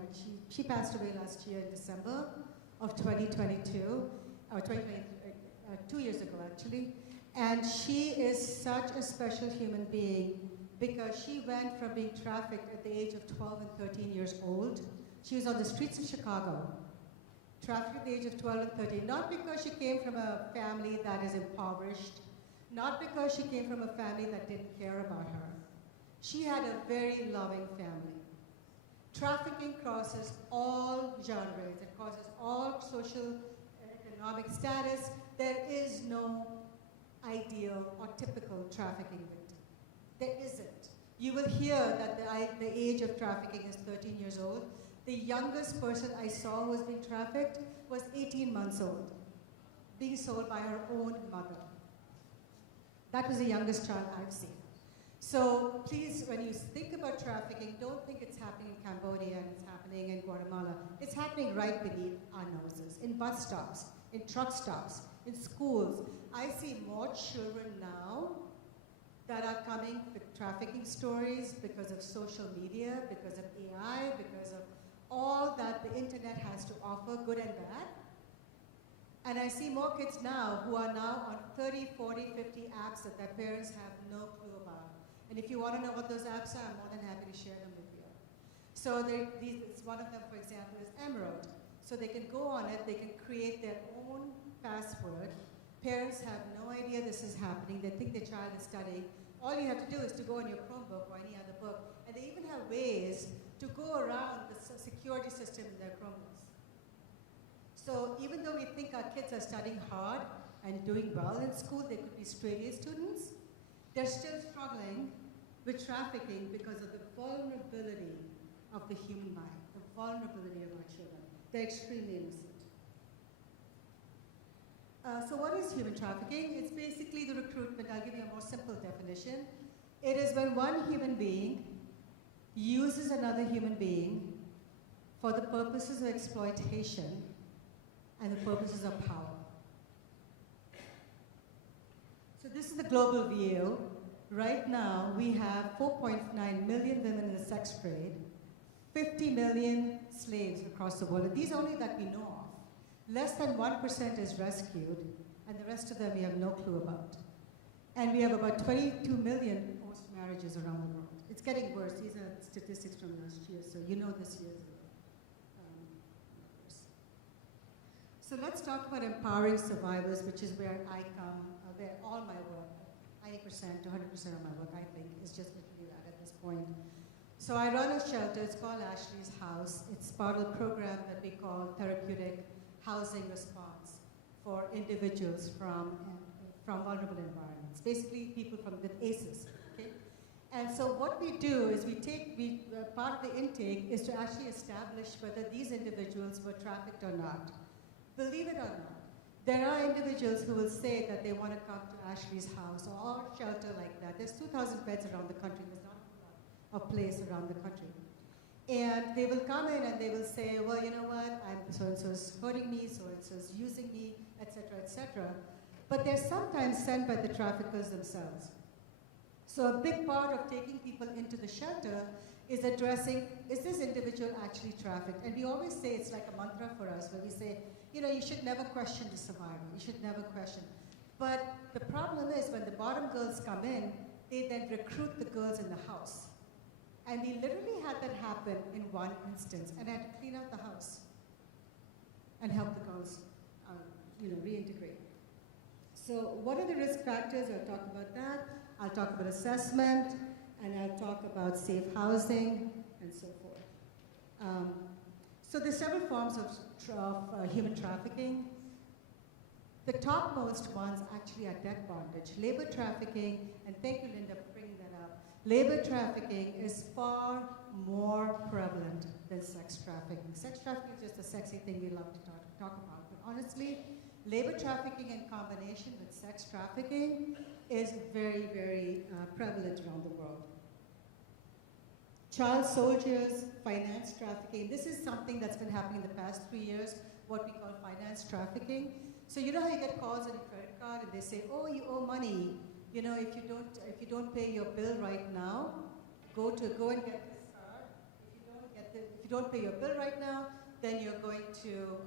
She passed away last year in December of 2022, or 2 years ago actually. And she is such a special human being, because she went from being trafficked at the age of 12 and 13 years old. She was on the streets of Chicago, trafficked at the age of 12 and 13, not because she came from a family that is impoverished, not because she came from a family that didn't care about her. She had a very loving family. Trafficking crosses all genres. It crosses all social and economic status. There is no ideal or typical trafficking victim. There isn't. You will hear that the age of trafficking is 13 years old. The youngest person I saw who was being trafficked was 18 months old, being sold by her own mother. That was the youngest child I've seen. So please, when you think about trafficking, don't think it's happening in Cambodia and it's happening in Guatemala. It's happening right beneath our noses, in bus stops, in truck stops, in schools. I see more children now that are coming with trafficking stories because of social media, because of AI, because of all that the internet has to offer, good and bad. And I see more kids now who are now on 30, 40, 50 apps that their parents have no clue about. And if you want to know what those apps are, I'm more than happy to share them with you. So one of them, for example, is Emerald. So they can go on it, they can create their own password. Parents have no idea this is happening. They think their child is studying. All you have to do is to go on your Chromebook or any other book. And they even have ways to go around the security system in their Chromebooks. So even though we think our kids are studying hard and doing well in school, they could be straight A students. They're still struggling with trafficking because of the vulnerability of the human mind, the vulnerability of our children. They're extremely innocent. So what is human trafficking? It's basically the recruitment. I'll give you a more simple definition. It is when one human being uses another human being for the purposes of exploitation and the purposes of power. So this is the global view. Right now, we have 4.9 million women in the sex trade, 50 million slaves across the world. And these are only that we know of. Less than 1% is rescued, and the rest of them we have no clue about. And we have about 22 million forced marriages around the world. It's getting worse. These are statistics from last year, so you know this year's numbers. So let's talk about empowering survivors, which is where I come, where all my work, 90% to 100% of my work, I think, is just literally that at this point. So I run a shelter. It's called Ashley's House. It's part of the program that we call Therapeutic Housing Response for individuals from vulnerable environments, basically people from the ACEs. Okay? And so what we do is part of the intake is to actually establish whether these individuals were trafficked or not. Believe it or not, there are individuals who will say that they want to come to Ashley's House or our shelter like that. There's 2,000 beds around the country. There's not a place around the country. And they will come in and they will say, well, you know what, so-and-so is hurting me, so-and-so is using me, etc., etc. But they're sometimes sent by the traffickers themselves. So a big part of taking people into the shelter is addressing, is this individual actually trafficked? And we always say, it's like a mantra for us, where we say, you know, you should never question the survivor. You should never question. But the problem is when the bottom girls come in, they then recruit the girls in the house. And we literally had that happen in one instance, and I had to clean out the house and help the girls, reintegrate. So what are the risk factors? I'll talk about that. I'll talk about assessment, and I'll talk about safe housing, and so forth. So there's several forms of human trafficking. The topmost ones actually are debt bondage. Labor trafficking, and thank you, Linda, for bringing that up. Labor trafficking is far more prevalent than sex trafficking. Sex trafficking is just a sexy thing we love to talk about. But honestly, labor trafficking in combination with sex trafficking is very, very prevalent around the world. Child soldiers, finance trafficking. This is something that's been happening in the past 3 years, what we call finance trafficking. So you know how you get calls on your credit card and they say, oh, you owe money. You know, if you don't pay your bill right now, go and get this card. If you don't pay your bill right now, then you're going to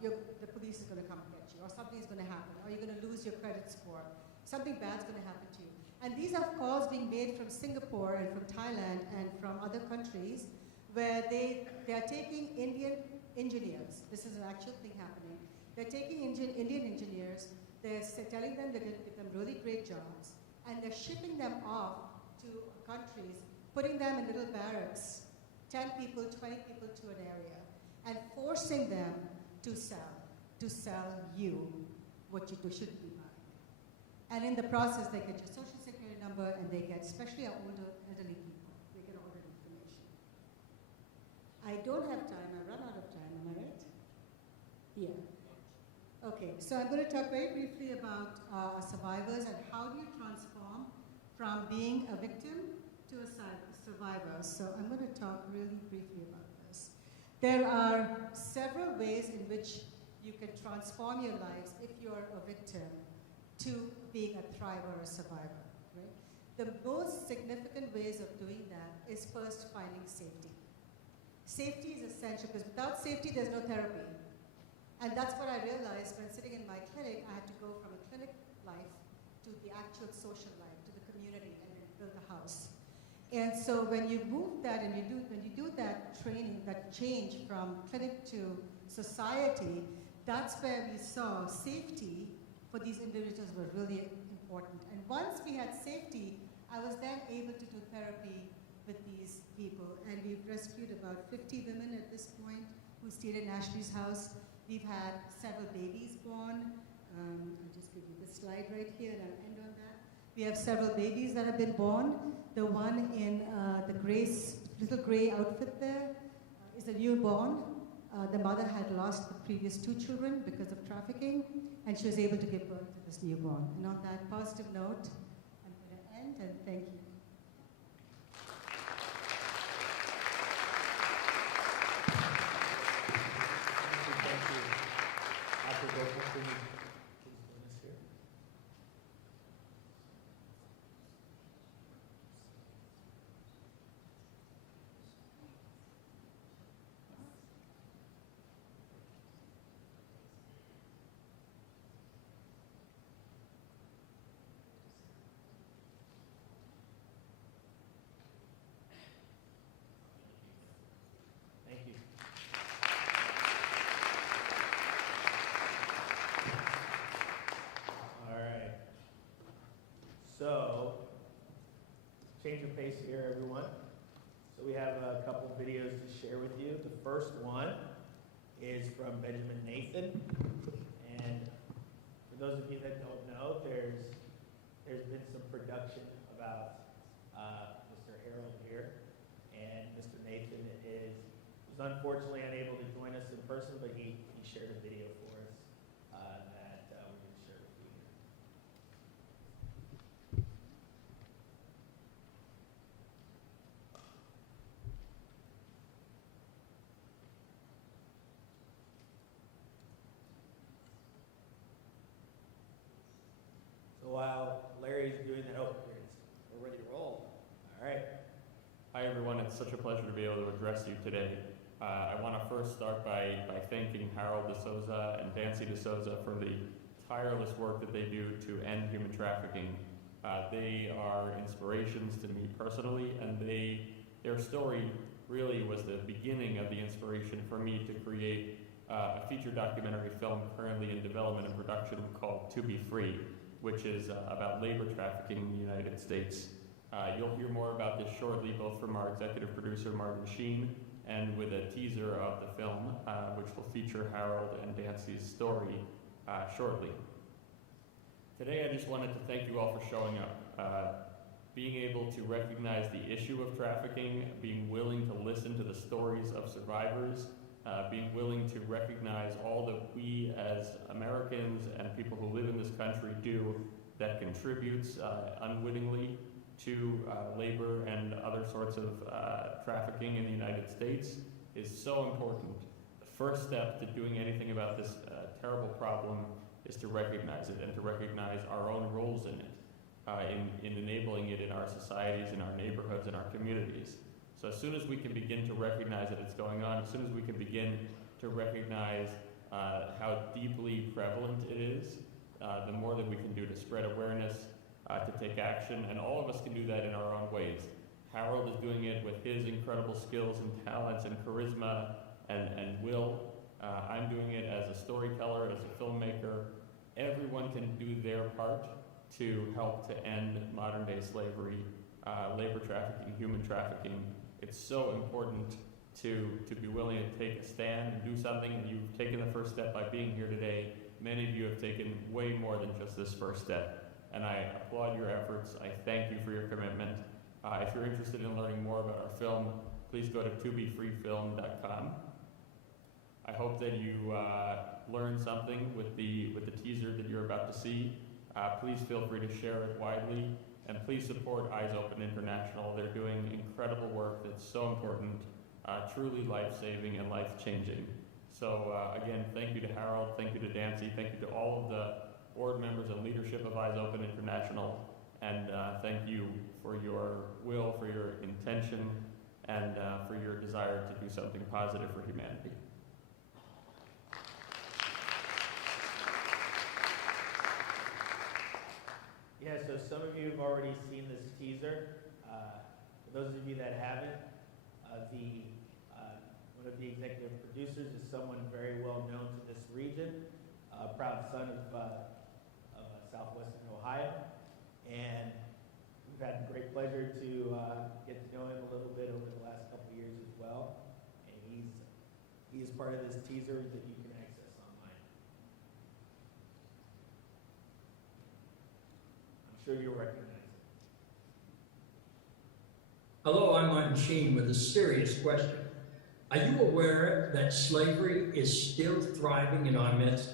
the police is going to come get you, or something is going to happen, or you're going to lose your credit score. Something bad's going to happen to you. And these are calls being made from Singapore and from Thailand and from other countries where they are taking Indian engineers. This is an actual thing happening. They're taking Indian engineers. They're telling them they're going to give them really great jobs, and they're shipping them off to countries, putting them in little barracks, 10 people, 20 people to an area, and forcing them to sell you what you shouldn't be buying. And in the process, they get your social security number, and they get, especially our older elderly people, they get all that information. I don't have time. I run out of time. Am I right? Yeah. Okay, so I'm going to talk very briefly about survivors and how do you transform from being a victim to a survivor. So I'm going to talk really briefly about this. There are several ways in which you can transform your lives if you're a victim to being a thriver or a survivor. Right? The most significant ways of doing that is first finding safety. Safety is essential because without safety, there's no therapy. And that's what I realized when sitting in my clinic. I had to go from a clinic life to the actual social life, to the community, and then build a house. And so when you move that and when you do that training, that change from clinic to society, that's where we saw safety for these individuals were really important. And once we had safety, I was then able to do therapy with these people. And we've rescued about 50 women at this point who stayed in Ashley's House. We've had several babies born. I'll just give you this slide right here, and I'll end on that. We have several babies that have been born. The one in the little gray outfit there is a newborn. The mother had lost the previous 2 children because of trafficking, and she was able to give birth to this newborn. And on that positive note, I'm going to end, and thank you. Thank you. All right. So, change of pace here, everyone. So we have a couple videos to share with you. The first one is from Benjamin Nathan. And for those of you that don't know, there's been some production about Mr. Harold here. And Mr. Nathan was unfortunately unable to join us in person, but he shared a video for us that we're going to share with you here. So while Larry's doing that, we're ready to roll. All right. Hi everyone, it's such a pleasure to be able to address you today. I want to first start by thanking Harold DeSouza and Dancy DeSouza for the tireless work that they do to end human trafficking. They are inspirations to me personally, and their story really was the beginning of the inspiration for me to create a feature documentary film currently in development and production called To Be Free, which is about labor trafficking in the United States. You'll hear more about this shortly, both from our executive producer, Martin Sheen, and with a teaser of the film, which will feature Harold and Dancy's story shortly. Today, I just wanted to thank you all for showing up. Being able to recognize the issue of trafficking, being willing to listen to the stories of survivors, being willing to recognize all that we as Americans and people who live in this country do that contributes unwittingly to labor and other sorts of trafficking in the United States is so important. The first step to doing anything about this terrible problem is to recognize it and to recognize our own roles in it, in enabling it in our societies, in our neighborhoods, in our communities. So as soon as we can begin to recognize that it's going on, as soon as we can begin to recognize how deeply prevalent it is, the more that we can do to spread awareness, to take action, and all of us can do that in our own ways. Harold is doing it with his incredible skills and talents and charisma and will. I'm doing it as a storyteller, as a filmmaker. Everyone can do their part to help to end modern day slavery, labor trafficking, human trafficking. It's so important to be willing to take a stand and do something, and you've taken the first step by being here today. Many of you have taken way more than just this first step. And I applaud your efforts. I thank you for your commitment. If you're interested in learning more about our film, please go to tobefreefilm.com. I hope that you learned something with the teaser that you're about to see. Please feel free to share it widely, and please support Eyes Open International. They're doing incredible work that's so important, truly life-saving and life-changing. So again, thank you to Harold, thank you to Dancy, thank you to all of the board members and leadership of Eyes Open International, and thank you for your will, for your intention, and for your desire to do something positive for humanity. Yeah, so some of you have already seen this teaser. For those of you that haven't, one of the executive producers is someone very well known to this region, a proud son of southwestern Ohio, and we've had the great pleasure to get to know him a little bit over the last couple of years as well, and he is part of this teaser that you can access online. I'm sure you'll recognize Hello, I'm Martin Sheen with a serious question. Are you aware that slavery is still thriving in our midst?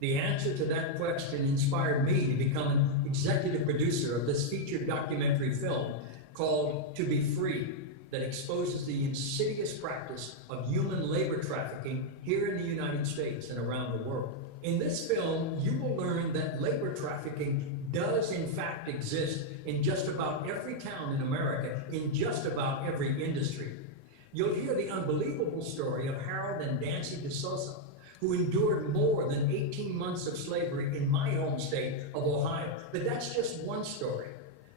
The answer to that question inspired me to become an executive producer of this featured documentary film called To Be Free, that exposes the insidious practice of human labor trafficking here in the United States and around the world. In this film, you will learn that labor trafficking does in fact exist in just about every town in America, in just about every industry. You'll hear the unbelievable story of Harold and Dancy DeSouza, who endured more than 18 months of slavery in my home state of Ohio. But that's just one story.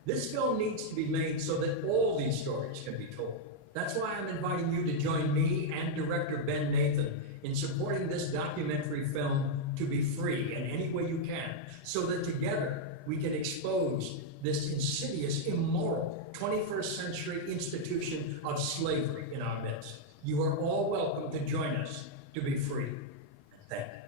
This film needs to be made so that all these stories can be told. That's why I'm inviting you to join me and director Ben Nathan in supporting this documentary film To Be Free in any way you can, so that together we can expose this insidious, immoral 21st century institution of slavery in our midst. You are all welcome to join us to be free. Thank you.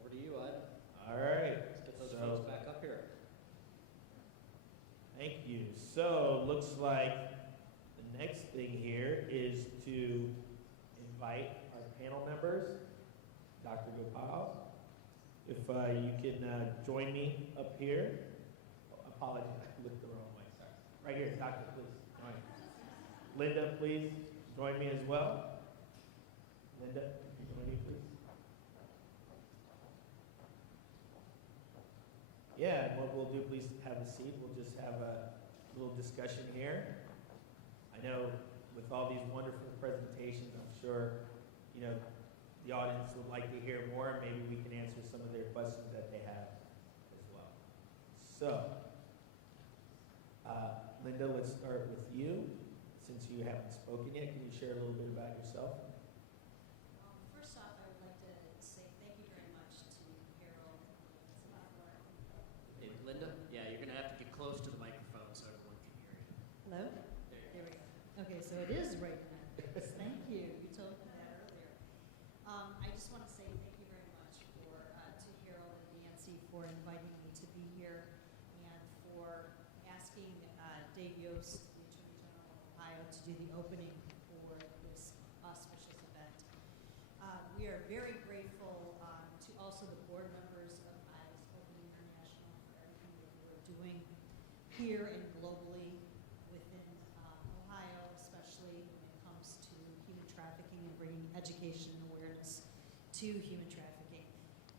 Over to you, Ivan. All right. Let's get those folks back up here. Thank you. So, looks like the next thing here is to invite our panel members, Dr. Gopal. If you can join me up here. Oh, apologies, I looked the wrong way. Sorry. Right here, Doctor, please. Join me. Linda, please join me as well. Linda, join me, please. Yeah, and what we'll do, please have a seat. We'll just have a little discussion here. I know with all these wonderful presentations, I'm sure, you know, the audience would like to hear more. Maybe we can answer some of their questions that they have as well. So, Linda, let's start with you. Since you haven't spoken yet, can you share a little bit about yourself? First off, I would like to say thank you very much to Harold. Hey, Linda? Yeah, you're going to have to get close to the microphone so everyone can hear you. Hello? There we go. Okay, so it is right now. Thank you. You told me that earlier. I just want to say thank you very much to Harold and Nancy for inviting me to be here and for asking Dave Yost, the Attorney General of Ohio, to do the opening for this auspicious event. We are very grateful to also the board members of Iowa's Open International for everything that you are doing here and globally within Ohio, especially when it comes to human trafficking and bringing education and awareness to human trafficking.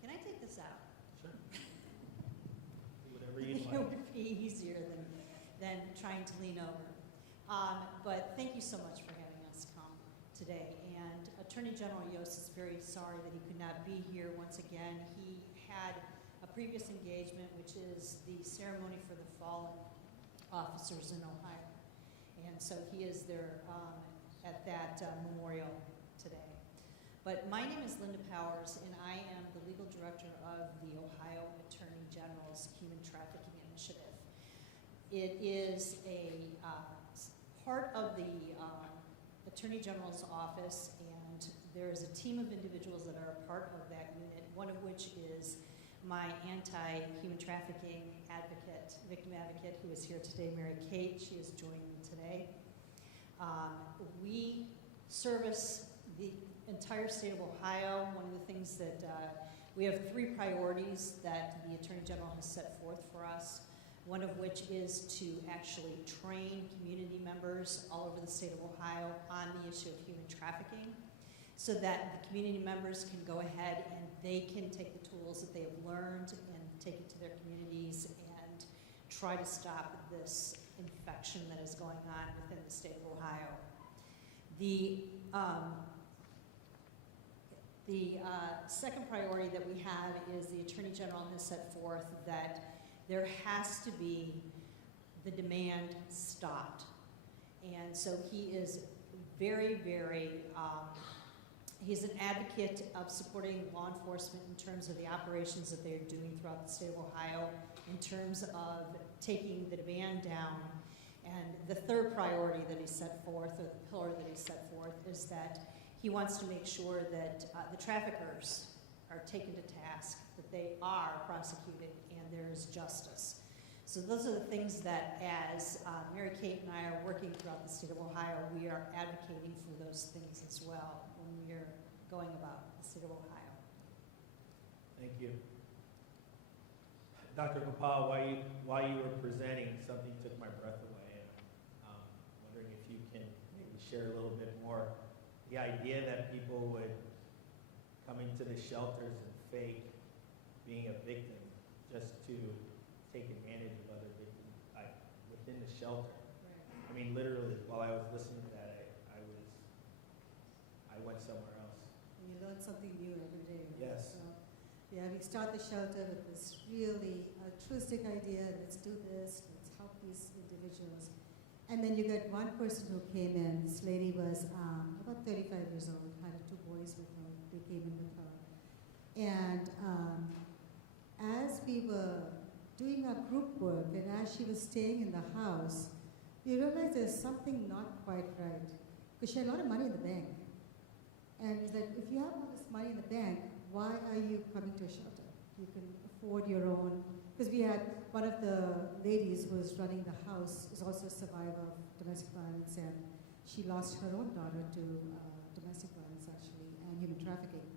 Can I take this out? Sure. Whatever you It like. would be easier than trying to lean over. But thank you so much for having us come today. And Attorney General Yost is very sorry that he could not be here once again. He had a previous engagement, which is the ceremony for the fallen officers in Ohio. And so he is there at that memorial today. But my name is Linda Powers, and I am the legal director of the Ohio Attorney General's Human Trafficking Initiative. It is a part of the Attorney General's office, and there is a team of individuals that are a part of that unit, one of which is my anti-human trafficking advocate, victim advocate, who is here today, Mary Kate. She is joining me today. We service the entire state of Ohio. One of the things that we have 3 priorities that the Attorney General has set forth for us, one of which is to actually train community members all over the state of Ohio on the issue of human trafficking, so that the community members can go ahead and they can take the tools that they have learned and take it to their communities and try to stop this infection that is going on within the state of Ohio. The second priority that we have is the Attorney General has set forth that there has to be the demand stopped. And so he is very, very, he's an advocate of supporting law enforcement in terms of the operations that they're doing throughout the state of Ohio, in terms of taking the demand down. And the third priority that he set forth, or the pillar that he set forth, is that he wants to make sure that the traffickers are taken to task, that they are prosecuted, and there is justice. So those are the things that, as Mary Kate and I are working throughout the state of Ohio, we are advocating for those things as well when we are going about the state of Ohio. Thank you. Dr. Gopal, while you were presenting, something took my breath away. And I'm wondering if you can maybe share a little bit more the idea that people would come into the shelters and fake being a victim just to take advantage of other victims within the shelter. Right. I mean, literally, while I was listening to that, I went somewhere else. And you learn something new every day. Right? Yes. So, yeah, we start the shelter with this really altruistic idea, let's do this, let's help these individuals. And then you get one person who came in, this lady was about 35 years old, had 2 boys with her, they came in with her. And as we were doing our group work and as she was staying in the house, we realized there's something not quite right. Because she had a lot of money in the bank. And it's like, if you have all this money in the bank, why are you coming to a shelter? You can afford your own. Because we had one of the ladies who was running the house, is also a survivor of domestic violence, and she lost her own daughter to domestic violence, actually, and human trafficking.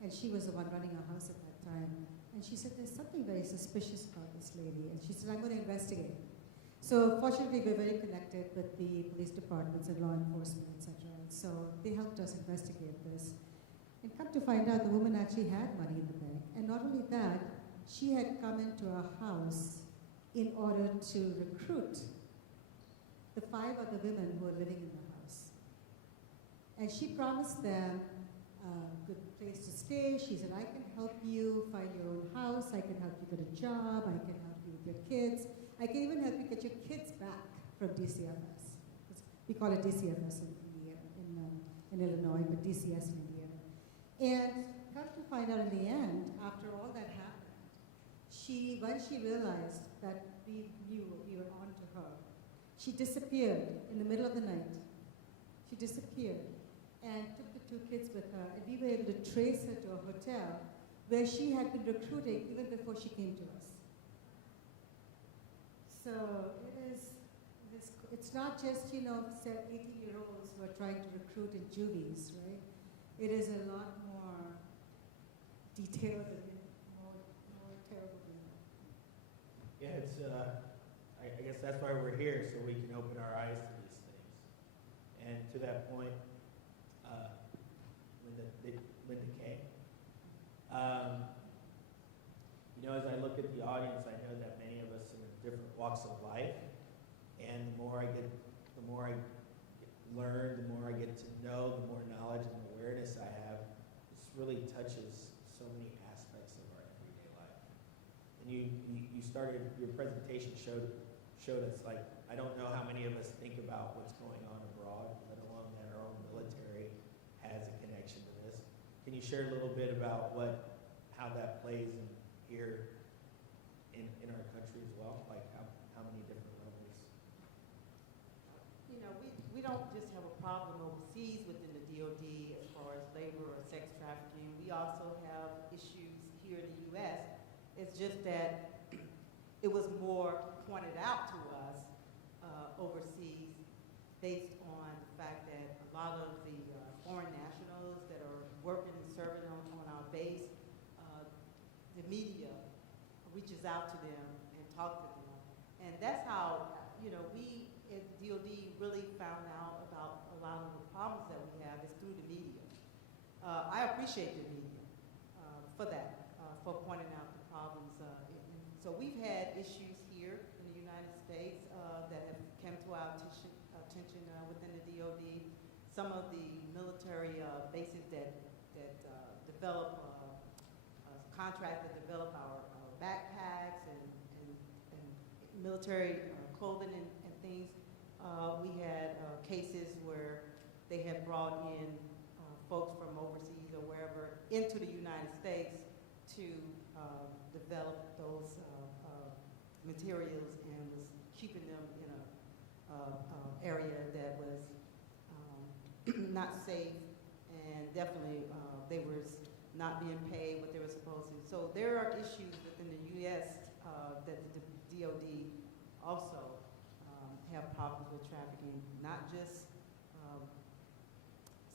And she was the one running our house at that time. And she said, there's something very suspicious about this lady. And she said, I'm going to investigate. So fortunately, we're very connected with the police departments and law enforcement, et cetera. And so they helped us investigate this. And come to find out, the woman actually had money in the bank. And not only that, she had come into our house in order to recruit the 5 other women who were living in the house. And she promised them a good place to stay. She said, I can help you find your own house. I can help you get a job. I can help you with your kids. I can even help you get your kids back from DCFS. We call it DCFS in Illinois, but DCS in Indiana. And come to find out in the end, after all that happened, when she realized that we knew we were on to her, she disappeared in the middle of the night. She disappeared and took the 2 kids with her, and we were able to trace her to a hotel where she had been recruiting even before she came to us. So it's not just, 18-year-olds who are trying to recruit in juvies, right? It is a lot more detailed and more terrible than that. Yeah, it's, I guess that's why we're here, so we can open our eyes to these things. And to that point, Linda Kay. As I look at the audience, I know that many of us are in different walks of life, and the more I learn, the more I get to know, the more knowledge and awareness I have, this really touches so many aspects of our everyday life. And you started, your presentation showed us, like, I don't know how many of us think about what's going on abroad, let alone that our own military has a connection to this. Can you share a little bit about how that plays here in our country as well? Like how many different levels? We don't just have a problem overseas within the DOD as far as labor or sex trafficking. We also have issues here in the U.S. It's just that it was more pointed out to us overseas based on the fact that a lot of the foreign nationals that are working and serving on our base, the media reaches out to them and talk to them. And that's how, we at DOD really found out about a lot of the problems that we have is through the media. I appreciate the media for that, for pointing out the problems. So we've had issues here in the United States that have come to our attention within the DOD. Some of the military bases that develop, contract that develop our backpacks and military clothing and things. We had cases where they had brought in folks from overseas or wherever into the United States to develop those materials and was keeping them in a area that was not safe, and and definitely they were not being paid what they were supposed to. So there are issues within the U.S. That the DOD also have problems with trafficking, not just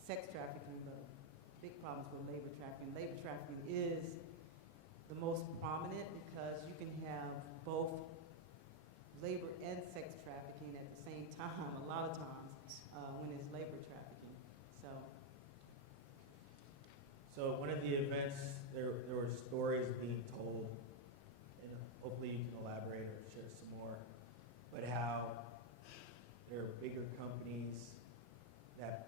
sex trafficking, but big problems with labor trafficking. Labor trafficking is the most prominent because you can have both labor and sex trafficking at the same time, a lot of times, when it's labor trafficking. So one of the events, there were stories being told, and hopefully you can elaborate or share some more, but how there are bigger companies that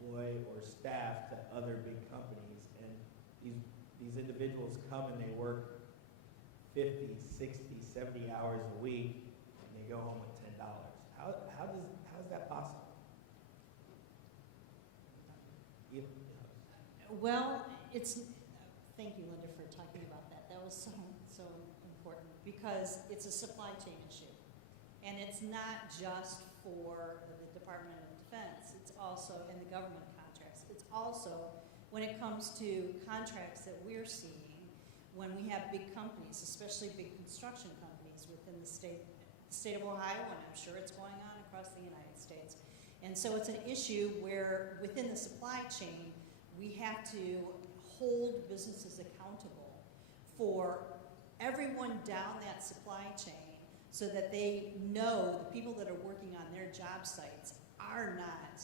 employ or staff to other big companies, and these individuals come and they work 50, 60, 70 hours a week, and they go home with $10. How's that possible? Well, thank you, Linda, for talking about that. That was so important because it's a supply chain issue. And it's not just for the Department of Defense, it's also in the government contracts. It's also when it comes to contracts that we're seeing when we have big companies, especially big construction companies within the state of Ohio, and I'm sure it's going on across the United States. And so it's an issue where within the supply chain, we have to hold businesses accountable for everyone down that supply chain so that they know the people that are working on their job sites are not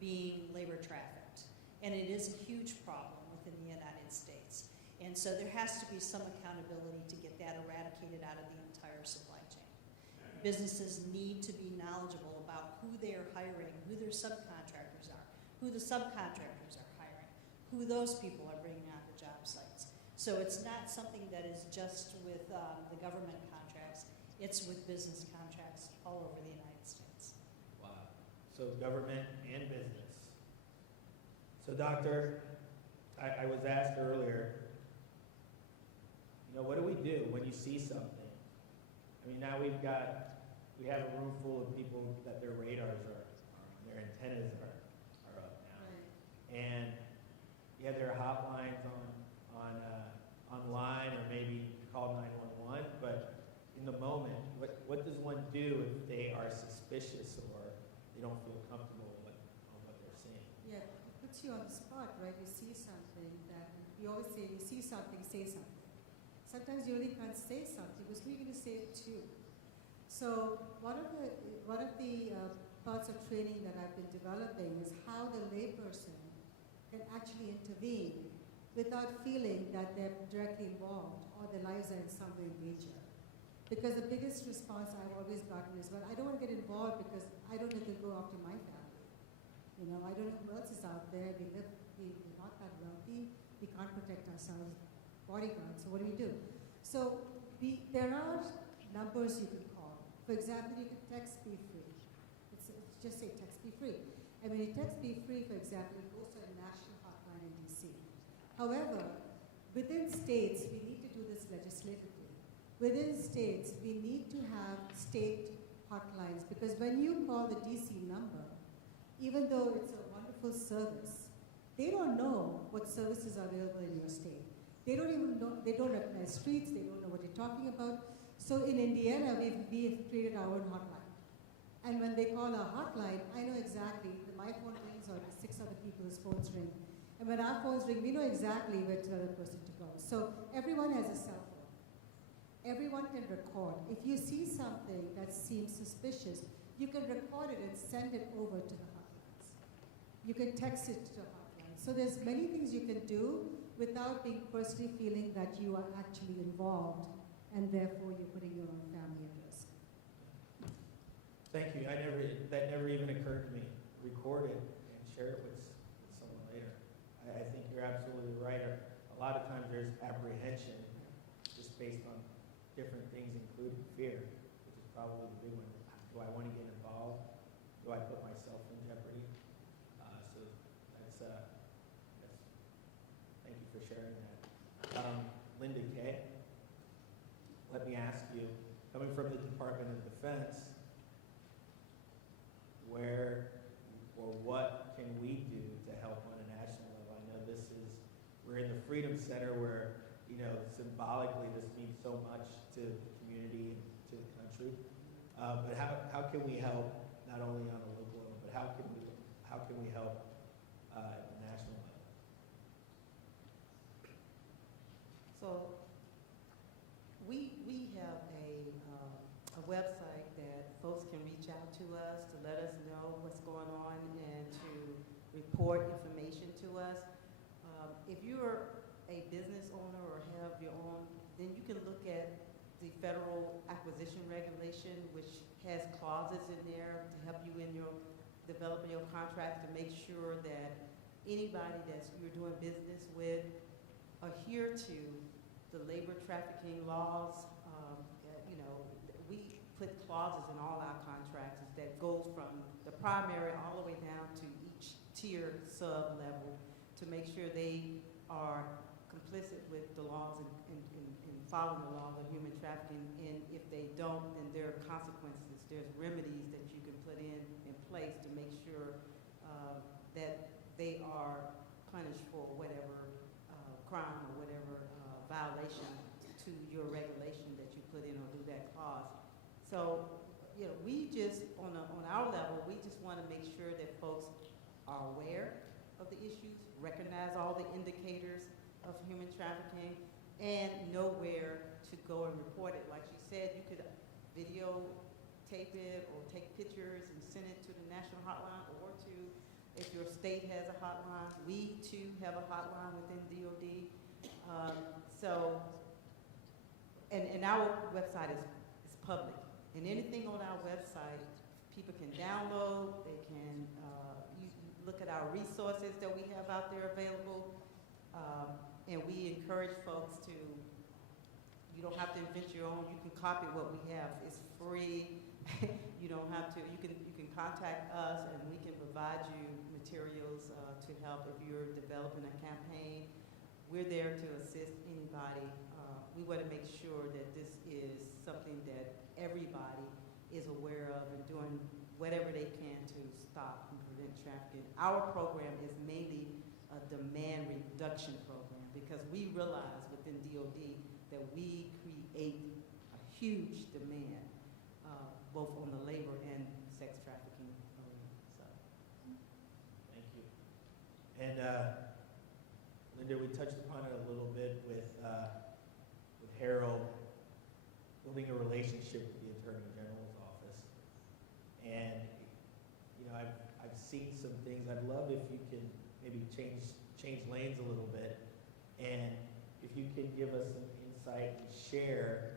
being labor trafficked. And it is a huge problem within the United States. And so there has to be some accountability to get that eradicated out of the entire supply chain. Businesses need to be knowledgeable about who they are hiring, who their subcontractors are, who the subcontractors are hiring, who those people are bringing on the job sites. So it's not something that is just with the government contracts, it's with business contracts all over the United States. Wow. So government and business. So doctor, I was asked earlier, what do we do when you see something? I mean, now we have a room full of people that their radars are their antennas are up now. Right. And there are hotlines online, or maybe call 911, but in the moment, what does one do if they are suspicious or they don't feel comfortable with what they're seeing? Yeah, it puts you on the spot, right? You see something that, we always say, you see something, say something. Sometimes you really can't say something because who are you going to say it to? So one of the parts of training that I've been developing is how the layperson can actually intervene without feeling that they're directly involved or their lives are in some way in danger. Because the biggest response I've always gotten is, well, I don't want to get involved because I don't know if they'll go after my family. I don't know who else is out there. We're not that wealthy. We can't protect ourselves, bodyguards, so what do we do? So there are numbers you can call. For example, you can text Be Free. It's just say text Be Free. And when you text Be Free, for example, it goes to a national hotline in DC. However, within states, we need to do this legislatively. Within states, we need to have state hotlines because when you call the DC number, even though it's a wonderful service, they don't know what services are available in your state. They don't even know, they don't recognize streets, they don't know what you're talking about. So in Indiana, we've created our own hotline. And when they call our hotline, I know exactly that my phone rings or 6 other people's phones ring. And when our phones ring, we know exactly where to tell the person to go. So everyone has a cell phone. Everyone can record. If you see something that seems suspicious, you can record it and send it over to the hotlines. You can text it to the hotline. So there's many things you can do without being personally feeling that you are actually involved and therefore you're putting your own family at risk. Thank you. That never even occurred to me. Record it and share it with someone later. I think you're absolutely right. A lot of times there's apprehension just based on different things, including fear, which is probably the big one. Do I want to get involved? Do I put myself in jeopardy? So thank you for sharing that. Linda Kay, let me ask you, coming from the Department of Defense, where or what can we do to help on an we're in the Freedom Center where, you know, symbolically this means so much to the community and to the country. But how can we help, not only on a local level, but how can we help at the national level? So we have a website that folks can reach out to us to let us know what's going on and to report information to us. If you're a business owner or have your own, then you can look at the federal acquisition regulation, which has clauses in there to help you in your developing your contracts to make sure that anybody that you're doing business with adhere to the labor trafficking laws. You know, we put clauses in all our contracts that goes from the primary all the way down to each tier sub-level to make sure they are complicit with the laws and following the laws of human trafficking. And if they don't, then there are consequences. There's remedies that you can put in place to make sure that they are punished for whatever crime or whatever violation to your regulation that you put in or do that clause. So, you know, we just, on our level, we just want to make sure that folks are aware of the issues, recognize all the indicators of human trafficking, and know where to go and report it. Like she said, you could videotape it or take pictures and send it to the national hotline, or to, if your state has a hotline, we too have a hotline within DOD. And our website is public. And anything on our website, people can download, they can you look at our resources that we have out there available. And we encourage folks to, you don't have to invent your own, you can copy what we have. It's free. You don't have to, you can contact us and we can provide you materials to help if you're developing a campaign. We're there to assist anybody. We want to make sure that this is something that everybody is aware of and doing whatever they can to stop and prevent trafficking. Our program is mainly a demand reduction program because we realize within DOD that we create a huge demand both on the labor and sex trafficking arena. So. Thank you. And Linda, we touched upon it a little bit with Harold, building a relationship with the Attorney General's office. And, you know, I've seen some things. I'd love if you can maybe change lanes a little bit. And if you can give us some insight and share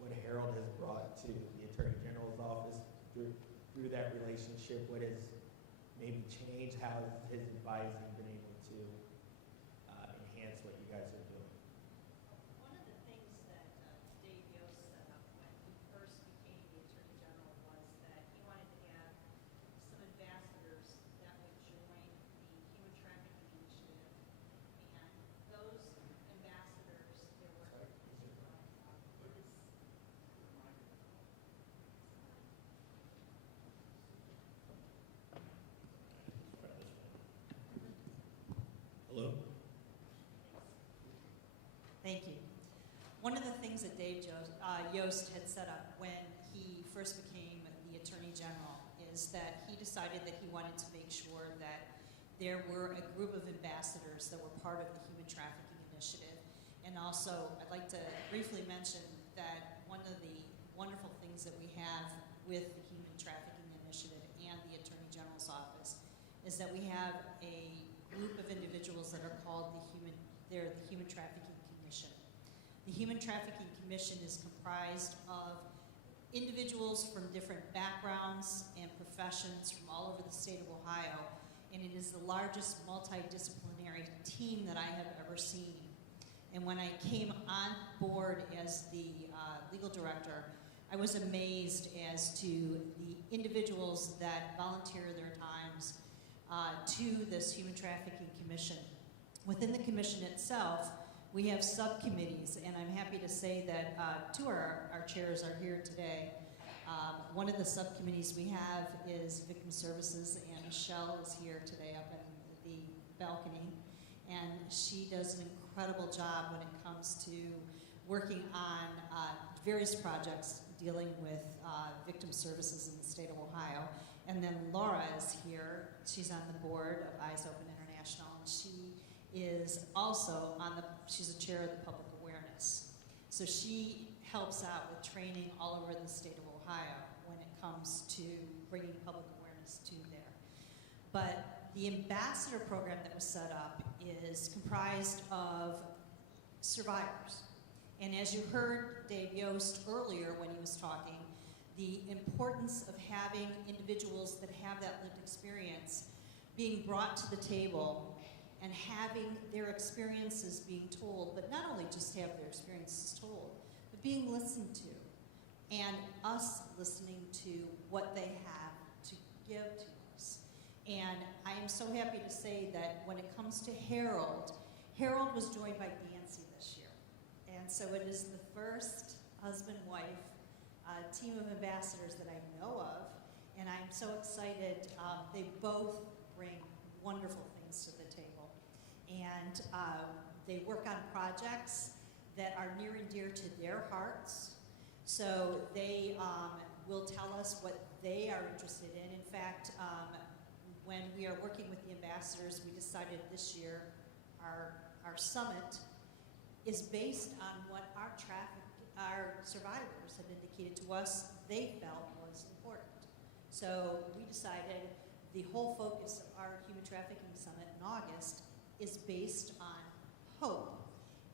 what Harold has brought to the Attorney General's office through that relationship, what has maybe changed, how his advising been able to enhance what you guys are doing. One of the things that Dave Yost set up when he first became the Attorney General was that he wanted to have some ambassadors that would join the Human Trafficking Initiative. And those ambassadors, there were... Hello? Thank you. One of the things that Dave Yost had set up when he first became the Attorney General is that he decided that he wanted to make sure that there were a group of ambassadors that were part of the Human Trafficking Initiative. And also, I'd like to briefly mention that one of the wonderful things that we have with the Human Trafficking Initiative and the Attorney General's Office is that we have a group of individuals that are called the Human Trafficking Commission. The Human Trafficking Commission is comprised of individuals from different backgrounds and professions from all over the state of Ohio, and it is the largest multidisciplinary team that I have ever seen. And when I came on board as the legal director, I was amazed as to the individuals that volunteer their times to this Human Trafficking Commission. Within the commission itself, we have subcommittees, and I'm happy to say that two of our chairs are here today. One of the subcommittees we have is Victim Services, and Michelle is here today up in the balcony. and she does an incredible job when it comes to working on various projects dealing with victim services in the state of Ohio. And then Laura is here. She's on the board of Eyes Open International, and she is also she's a chair of the public awareness. So she helps out with training all over the state of Ohio when it comes to bringing public awareness to there. But the ambassador program that was set up is comprised of survivors. And as you heard Dave Yost earlier when he was talking, the importance of having individuals that have that lived experience being brought to the table and having their experiences being told, but not only just have their experiences told, but being listened to, and us listening to what they have to give to us. And I am so happy to say that when it comes to Harold, Harold was joined by Nancy this year. And so it is the first husband-wife team of ambassadors that I know of, and I'm so excited. They both bring wonderful things to the table. And they work on projects that are near and dear to their hearts. So they will tell us what they are interested in. In fact, when we are working with the ambassadors, we decided this year our summit is based on what our survivors had indicated to us they felt was important. So we decided the whole focus of our Human Trafficking Summit in August is based on hope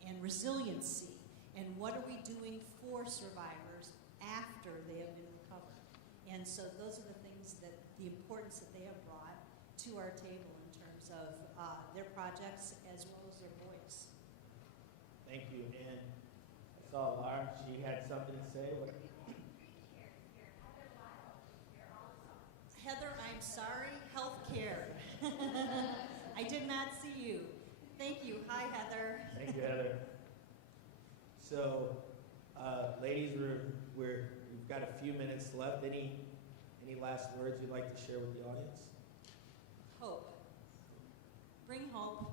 and resiliency, and what are we doing for survivors after they have been recovered. And so those are the things the importance that they have brought to our table in terms of their projects as well as their voice. Thank you. And I saw Laura, she had something to say. Heather, I'm sorry, healthcare. I did not see you. Thank you. Hi, Heather. Thank you, Heather. So, ladies, we've got a few minutes left. Any last words you'd like to share with the audience? Hope. Bring hope.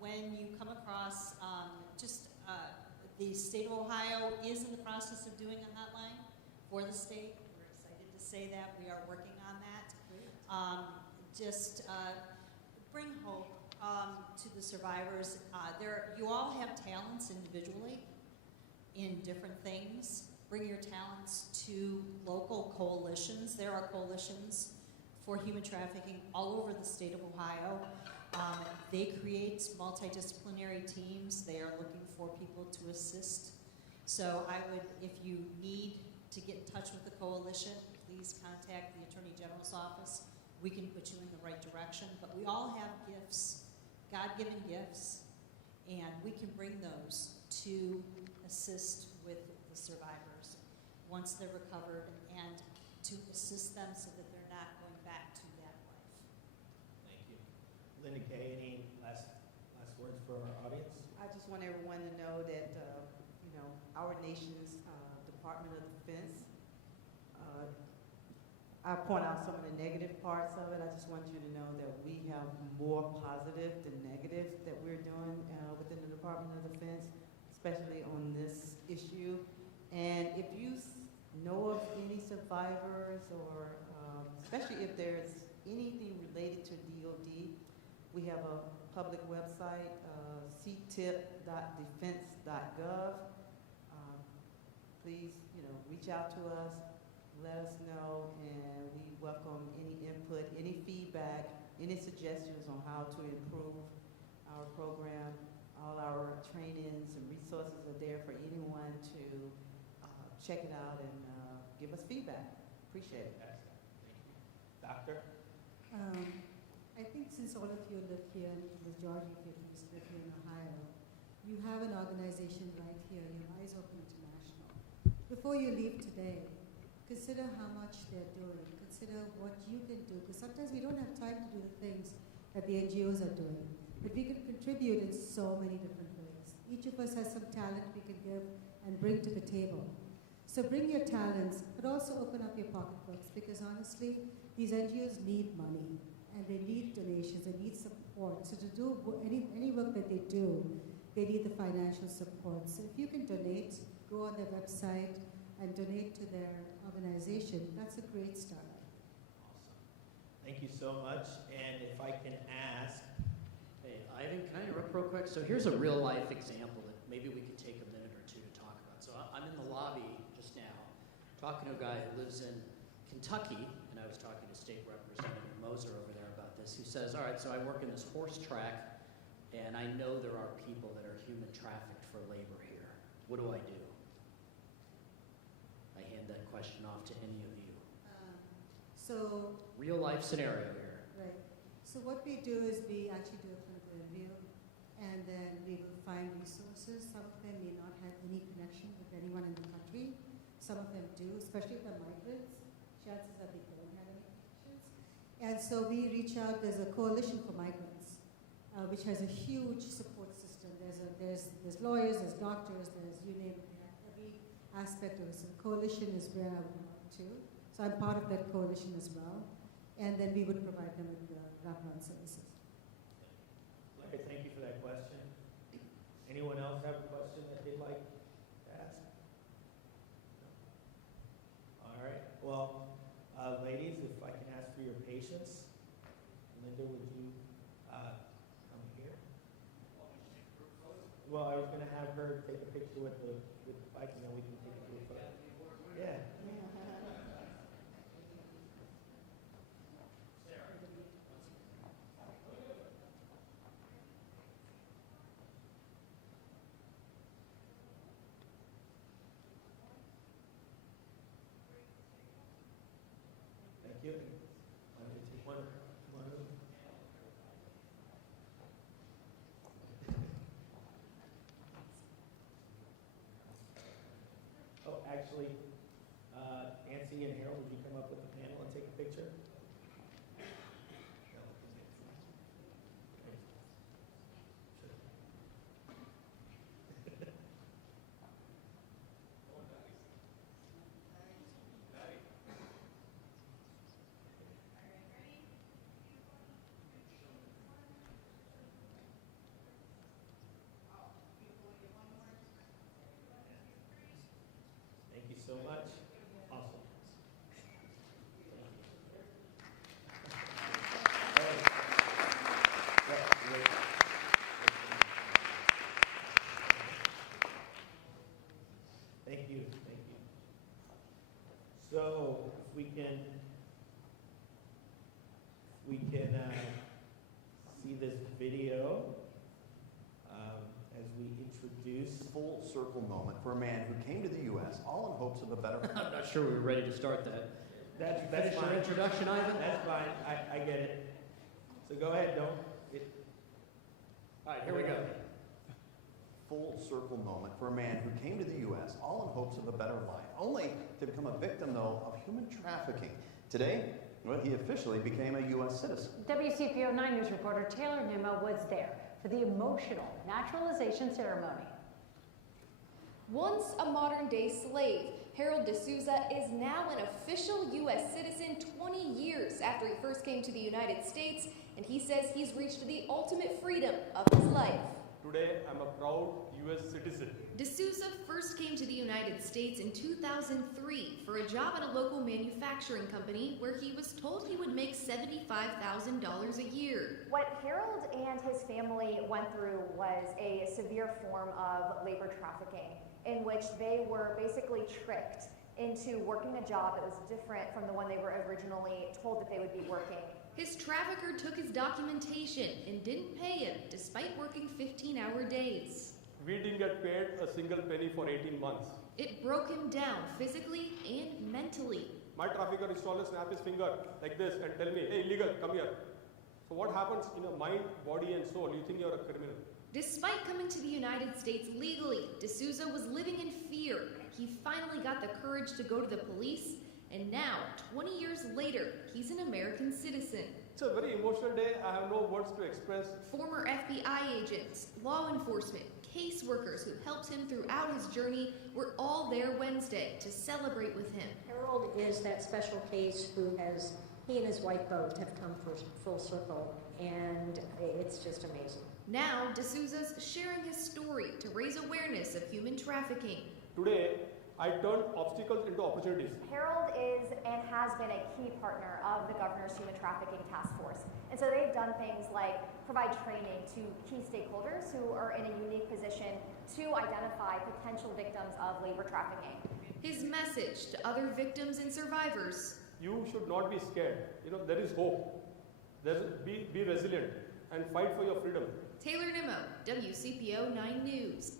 When you come across the state of Ohio is in the process of doing a hotline for the state. We're excited to say that. We are working on that. Bring hope to the survivors. You all have talents individually in different things. Bring your talents to local coalitions. There are coalitions for human trafficking all over the state of Ohio. They create multidisciplinary teams. They are looking for people to assist. So if you need to get in touch with the coalition, please contact the Attorney General's office. We can put you in the right direction. But we all have gifts, God-given gifts, and we can bring those to assist with the survivors once they're recovered, and to assist them so that they're not going back to that life. Thank you. Linda Kay, any last words for our audience? I just want everyone to know that, our nation's Department of Defense, I point out some of the negative parts of it. I just want you to know that we have more positive than negative that we're doing within the Department of Defense, especially on this issue. And if you know of any survivors, or especially if there's anything related to DOD, we have a public website, ctip.defense.gov. Please, reach out to us, let us know, and we welcome any input, any feedback, any suggestions on how to improve our program. All our trainings and resources are there for anyone to check it out and give us feedback. Appreciate it. Doctor? I think since all of you live here, and the majority of you live here in Ohio, you have an organization right here, your Eyes Open International. Before you leave today, consider how much they're doing. Consider what you can do, because sometimes we don't have time to do the things that the NGOs are doing. But we can contribute in so many different ways. Each of us has some talent we can give and bring to the table. So bring your talents, but also open up your pocketbooks, because honestly, these NGOs need money, and they need donations, they need support. support. So to do any work that they do, they need the financial support. So if you can donate, go on their website and donate to their organization, that's a great start. Awesome. Thank you so much. And if I can ask, Hey, Ivan, can I interrupt real quick? So here's a real life example that maybe we could take a minute or two to talk about. So I'm in the lobby just now talking to a guy who lives in Kentucky, and I was talking to State Representative Moser over there about this, who says, all right, so I work in this horse track, and I know there are people that are human trafficked for labor here. What do I do? I hand that question off to any of you. So Real life scenario here. right. So what we do is we actually do a clinical review, and then we will find resources. Some of them may not have any connection with anyone in the country. Some of them do, especially if they're migrants. Chances are they don't have any connections. And so we reach out. There's a coalition for migrants, which has a huge support system. There's lawyers, there's doctors, there's you name it. They have every aspect of it. So the coalition is where I would work too. So I'm part of that coalition as well. And then we would provide them with wraparound services. Larry, thank you for that question. Anyone else have a question that they'd like to ask? No? All right. Well, ladies, if I can ask for your patience. Linda, would you come here? Well, I was going to have her take a picture with the bike, and then we can take a group photo. Yeah. Thank you. Why don't we take one of them? Oh, actually, Nancy and Harold, would you come up with the panel and take a picture? Thank you so much. Awesome. Thank you. Thank you. So if we can see this video as we introduce. Full circle moment for a man who came to the U.S. all in hopes of a better. I'm not sure we were ready to start that. That's Finish your fine. introduction, Ivan? That's fine. I get it. So go ahead. Don't. All right, here we go. Full circle moment for a man who came to the U.S. all in hopes of a better life, only to become a victim, though, of human trafficking. Today, well, he officially became a U.S. citizen. WCPO 9 News reporter Taylor Numa was there for the emotional naturalization ceremony. Once a modern-day slave, Harold D'Souza is now an official U.S. citizen 20 years after he first came to the United States, and he says he's reached the ultimate freedom of his life. Today, I'm a proud U.S. citizen. D'Souza first came to the United States in 2003 for a job at a local manufacturing company where he was told he would make $75,000 a year. What Harold and his family went through was a severe form of labor trafficking, in which they were basically tricked into working a job that was different from the one they were originally told that they would be working. His trafficker took his documentation and didn't pay him despite working 15-hour days. We didn't get paid a single penny for 18 months. It broke him down physically and mentally. My trafficker used to always snap his finger like this and tell me, hey, illegal, come here. So what happens in your mind, body and soul? You think you're a criminal. Despite coming to the United States legally, D'Souza was living in fear. He finally got the courage to go to the police, and now, 20 years later, he's an American citizen. It's a very emotional day. I have no words to express. Former FBI agents, law enforcement, caseworkers who helped him throughout his journey were all there Wednesday to celebrate with him. Harold is that special case who he and his wife both have come full circle, and it's just amazing. Now, D'Souza's sharing his story to raise awareness of human trafficking. Today, I turned obstacles into opportunities. Harold is and has been a key partner of the Governor's Human Trafficking Task Force. And so they've done things like provide training to key stakeholders who are in a unique position to identify potential victims of labor trafficking. His message to other victims and survivors. You should not be scared. There is hope. Be resilient and fight for your freedom. Taylor Nimmo, WCPO 9 News.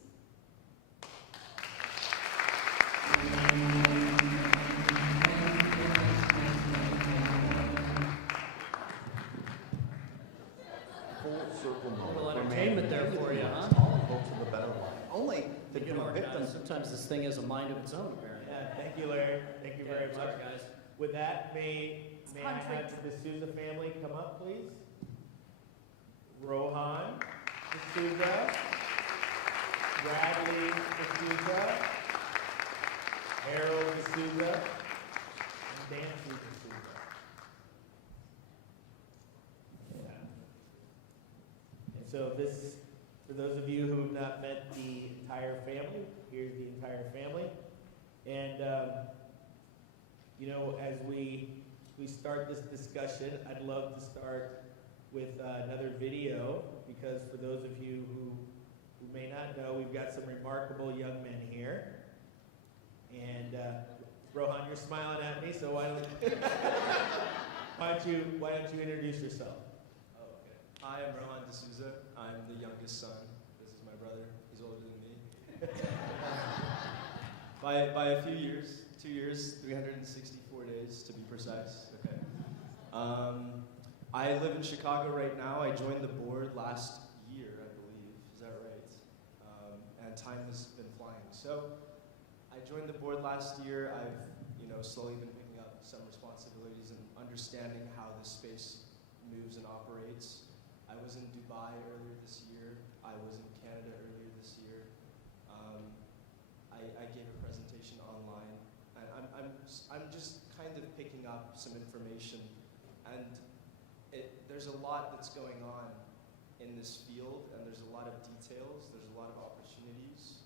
Full circle moment. Little for a man entertainment there who for you, was huh? All in hopes of a better life, only to become a victim. Sometimes this thing has a mind of its own, apparently. Yeah, thank you, Larry. Thank you very much. Sorry, guys. With that, may I have the D'Souza family come up, please? Rohan D'Souza, Bradley D'Souza, Harold D'Souza, and Nancy D'Souza. Yeah. And so this, for those of you who have not met the entire family, here's the entire family. And, as we start this discussion, I'd love to start with another video, because for those of you who may not know, we've got some remarkable young men here. And Rohan, you're smiling at me, so why don't you introduce yourself? Oh, okay. Hi, I'm Rohan D'Souza. I'm the youngest son. This is my brother. He's older than me. by a few years, 2 years, 364 days to be precise. Okay. I live in Chicago right now. I joined the board last year, I believe. Is that right? And time has been flying. So I joined the board last year. I've, slowly been picking up some responsibilities and understanding how this space moves and operates. I was in Dubai earlier this year. I was in Canada earlier this year. I gave a presentation online, and I'm just kind of picking up some information, and there's a lot that's going on in this field, and there's a lot of details, there's a lot of opportunities,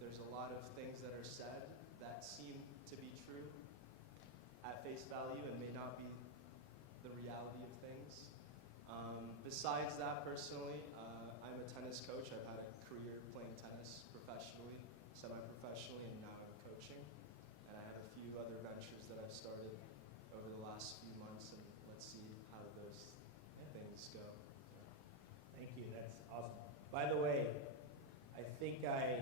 there's a lot of things that are said that seem to be true at face value and may not be the reality of things. Besides that, personally, I'm a tennis coach. I've had a career playing tennis professionally, semi-professionally, and now I'm coaching. And I have a few other ventures that I've started over the last few months, and let's see how those things go. Thank you. That's awesome. By the way, I think I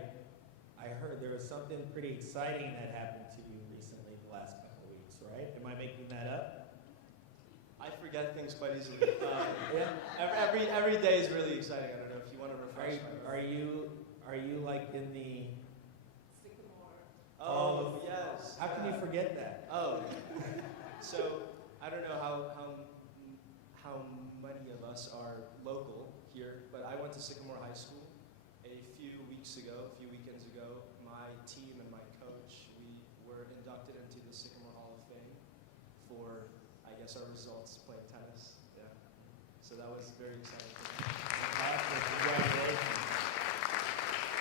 heard there was something pretty exciting that happened to you recently the last couple of weeks, right? Am I making that up? I forget things quite easily. Every day is really exciting. I don't know if you want to refresh my memory. Are you like in the Sycamore? Oh, yes. How can you forget that? Oh, so I don't know how many of us are local here, but I went to Sycamore High School a few weekends ago. My team and my coach, we were inducted into the Sycamore Hall of Fame for, I guess, our results playing tennis. Yeah. So that was very exciting. Congratulations.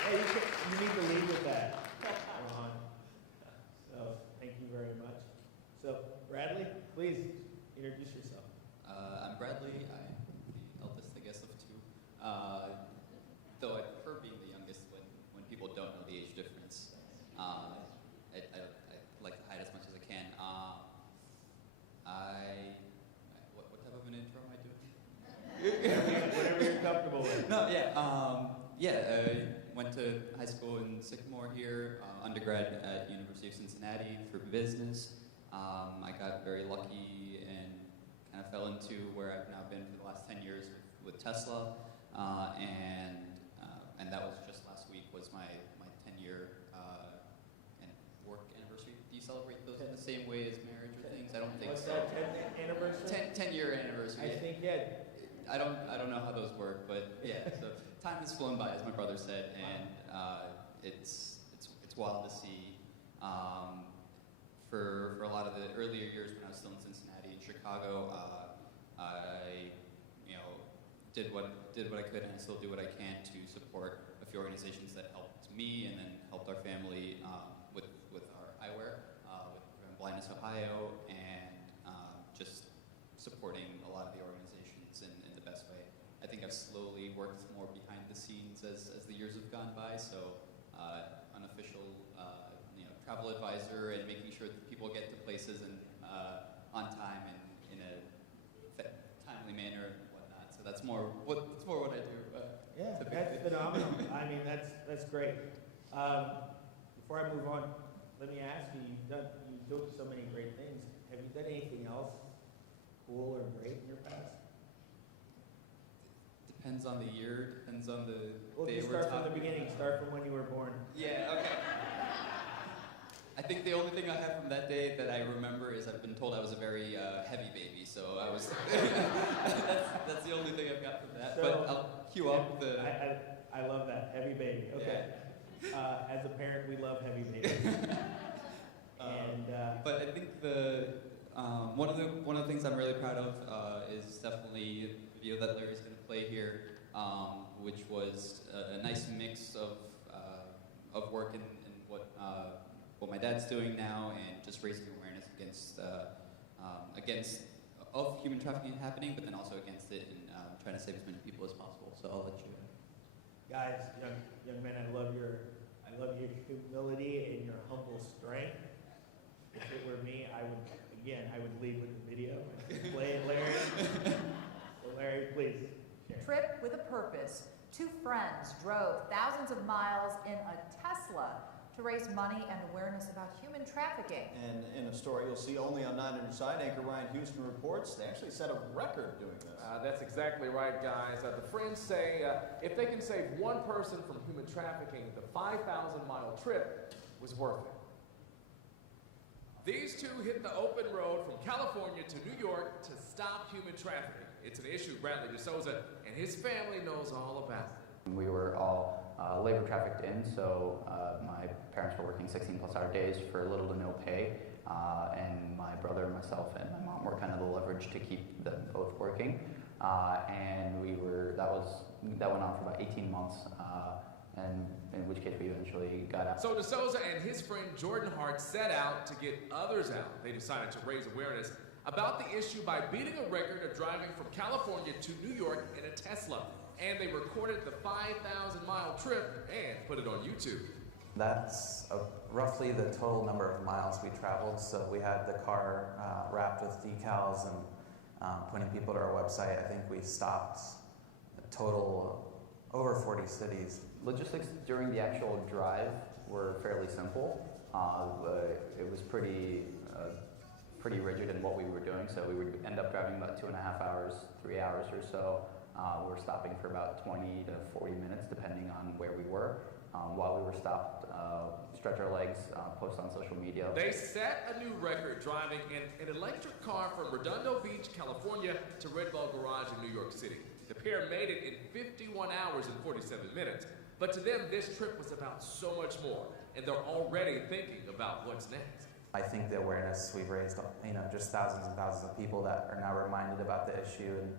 Yeah, you need to lead with that, Rohan. So, thank you very much. So, Bradley, please introduce yourself. I'm Bradley. I'm the eldest, I guess, of two. Though I prefer being the youngest when people don't know the age difference. I like to hide as much as I can. What type of an intro am I doing? Whatever you're comfortable with. No, yeah. I went to high school in Sycamore here, undergrad at University of Cincinnati for business. I got very lucky and kind of fell into where I've now been for the last 10 years with Tesla, and that was just last week was my 10-year and work anniversary. Do you celebrate those in the same way as marriage or things? I don't think What's so. that, 10th anniversary? 10-year anniversary. I think, yeah. I don't know how those work, but yeah. So time has flown by, as my brother said, and it's wild to see. For a lot of the earlier years when I was still in Cincinnati and Chicago, I did what I could, and I still do what I can to support a few organizations that helped me and then helped our family with our eyewear, with Prevent Blindness Ohio, and just supporting a lot of the organizations in the best way. I think I've slowly worked more behind the scenes as the years have gone by, so unofficial travel advisor and making sure that people get to places and on time and in a timely manner and whatnot. So that's more what I do. Yeah, that's phenomenal. I mean, that's great. Before I move on, let me ask you, you've done so many great things. Have you done anything else cool or great in your past? Depends on the year, depends on the Well, day just we're start from the talking beginning, about. start from when you were born. Yeah, okay. I think the only thing I have from that day that I remember is I've been told I was a very heavy baby, so I was, that's the only thing I've got from that, So, but I'll cue up the... I love that, heavy baby, okay. Yeah. As a parent, we love heavy babies. But I think one of the things I'm really proud of is definitely the video that Larry's going to play here, which was a nice mix of work and what my dad's doing now, and just raising awareness against of human trafficking happening, but then also against it, and trying to save as many people as possible. So I'll let you. Guys, young men, I love your humility and your humble strength. If it were me, I would lead with the video. Play it, Larry. So Larry, please. Share. Trip with a purpose. Two friends drove thousands of miles in a Tesla to raise money and awareness about human trafficking. And in a story you'll see only on 9 on Your Side, anchor Ryan Houston reports they actually set a record doing this. That's exactly right, guys. The friends say if they can save one person from human trafficking, the 5,000-mile trip was worth it. These two hit the open road from California to New York to stop human trafficking. It's an issue Bradley DeSouza and his family knows all about. We were all labor trafficked in, so my parents were working 16-plus-hour days for little to no pay, and my brother, myself, and my mom were kind of the leverage to keep them both working, and that went on for about 18 months, and in which case we eventually got out. So DeSouza and his friend Jordan Hart set out to get others out. They decided to raise awareness about the issue by beating a record of driving from California to New York in a Tesla. And they recorded the 5,000-mile trip and put it on YouTube. That's roughly the total number of miles we traveled. So we had the car wrapped with decals and pointing people to our website. I think we stopped a total over 40 cities. Logistics during the actual drive were fairly simple. It was pretty rigid in what we were doing, so we would end up driving about 2.5 hours, 3 hours or so. We were stopping for about 20 to 40 minutes, depending on where we were. While we were stopped, stretch our legs, post on social media. They set a new record driving an electric car from Redondo Beach, California to Red Bull Garage in New York City. The pair made it in 51 hours and 47 minutes. But to them, this trip was about so much more, and they're already thinking about what's next. I think the awareness we've raised, just thousands and thousands of people that are now reminded about the issue and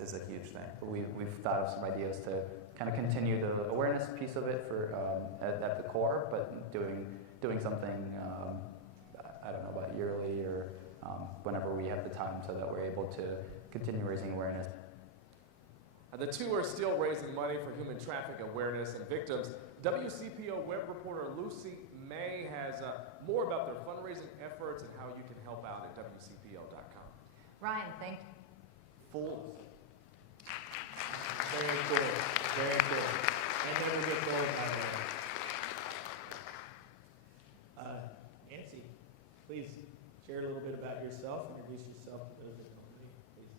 is a huge thing. We've thought of some ideas to kind of continue the awareness piece of it for at the core, but doing something I don't know about yearly or whenever we have the time, so that we're able to continue raising awareness. The two are still raising money for human trafficking awareness and victims. WCPO web reporter Lucy May has more about their fundraising efforts and how you can help out at WCPO.com. Ryan, thank you. Fools. Very cool, very cool. And then we get forward by there. Nancy, please share a little bit about yourself, introduce yourself to those that don't know you, please.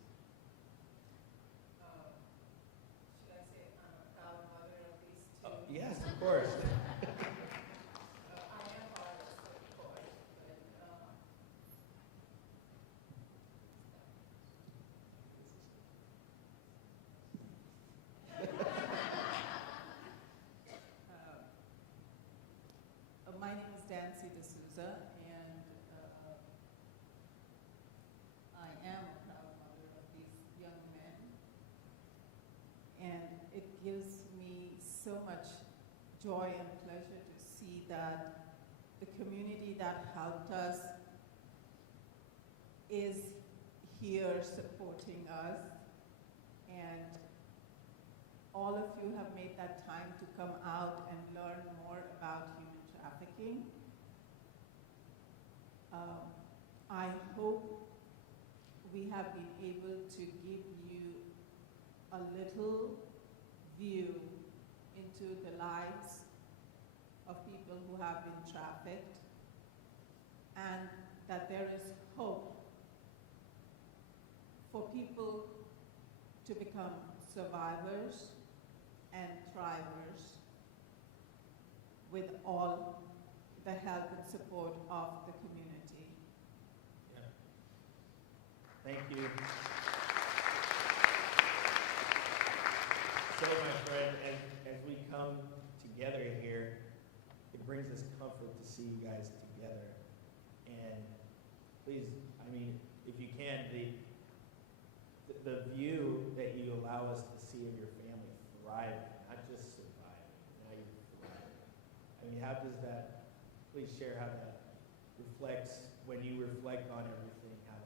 Should I say I'm a proud mother of these two? Yes, of course. I am biased, of course, but gives me so much joy and pleasure to see that the community that helped us is here supporting us, and all of you have made that time to come out and learn more about human trafficking. I hope we have been able to give you a little view into the lives of people who have been trafficked, and that there is hope for people to become survivors and thrivers with all the help and support of the community. Yeah. Thank you. So, my friend, as we come together here, it brings us comfort to see you guys together. And please, I mean, if you can, the view that you allow us to see of your family thriving, not just surviving, now you're thriving. I mean, how does that, please share how that reflects, when you reflect on everything, how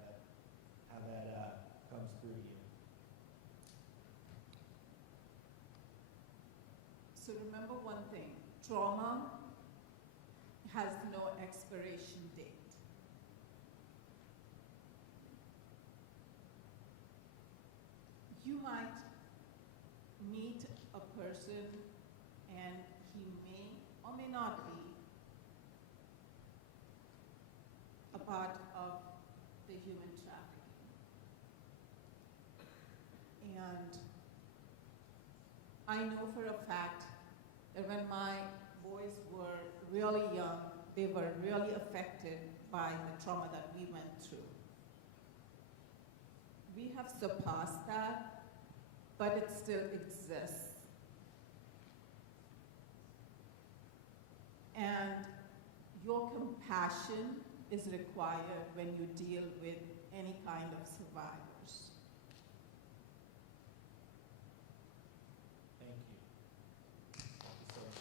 that comes through to you. So remember one thing, trauma has no expiration date. You might meet a person and he may or may not be a part of the human trafficking. And I know for a fact that when my boys were really young, they were really affected by the trauma that we went through. We have surpassed that, but it still exists. And your compassion is required when you deal with any kind of survivors. Thank you. Thank you so much.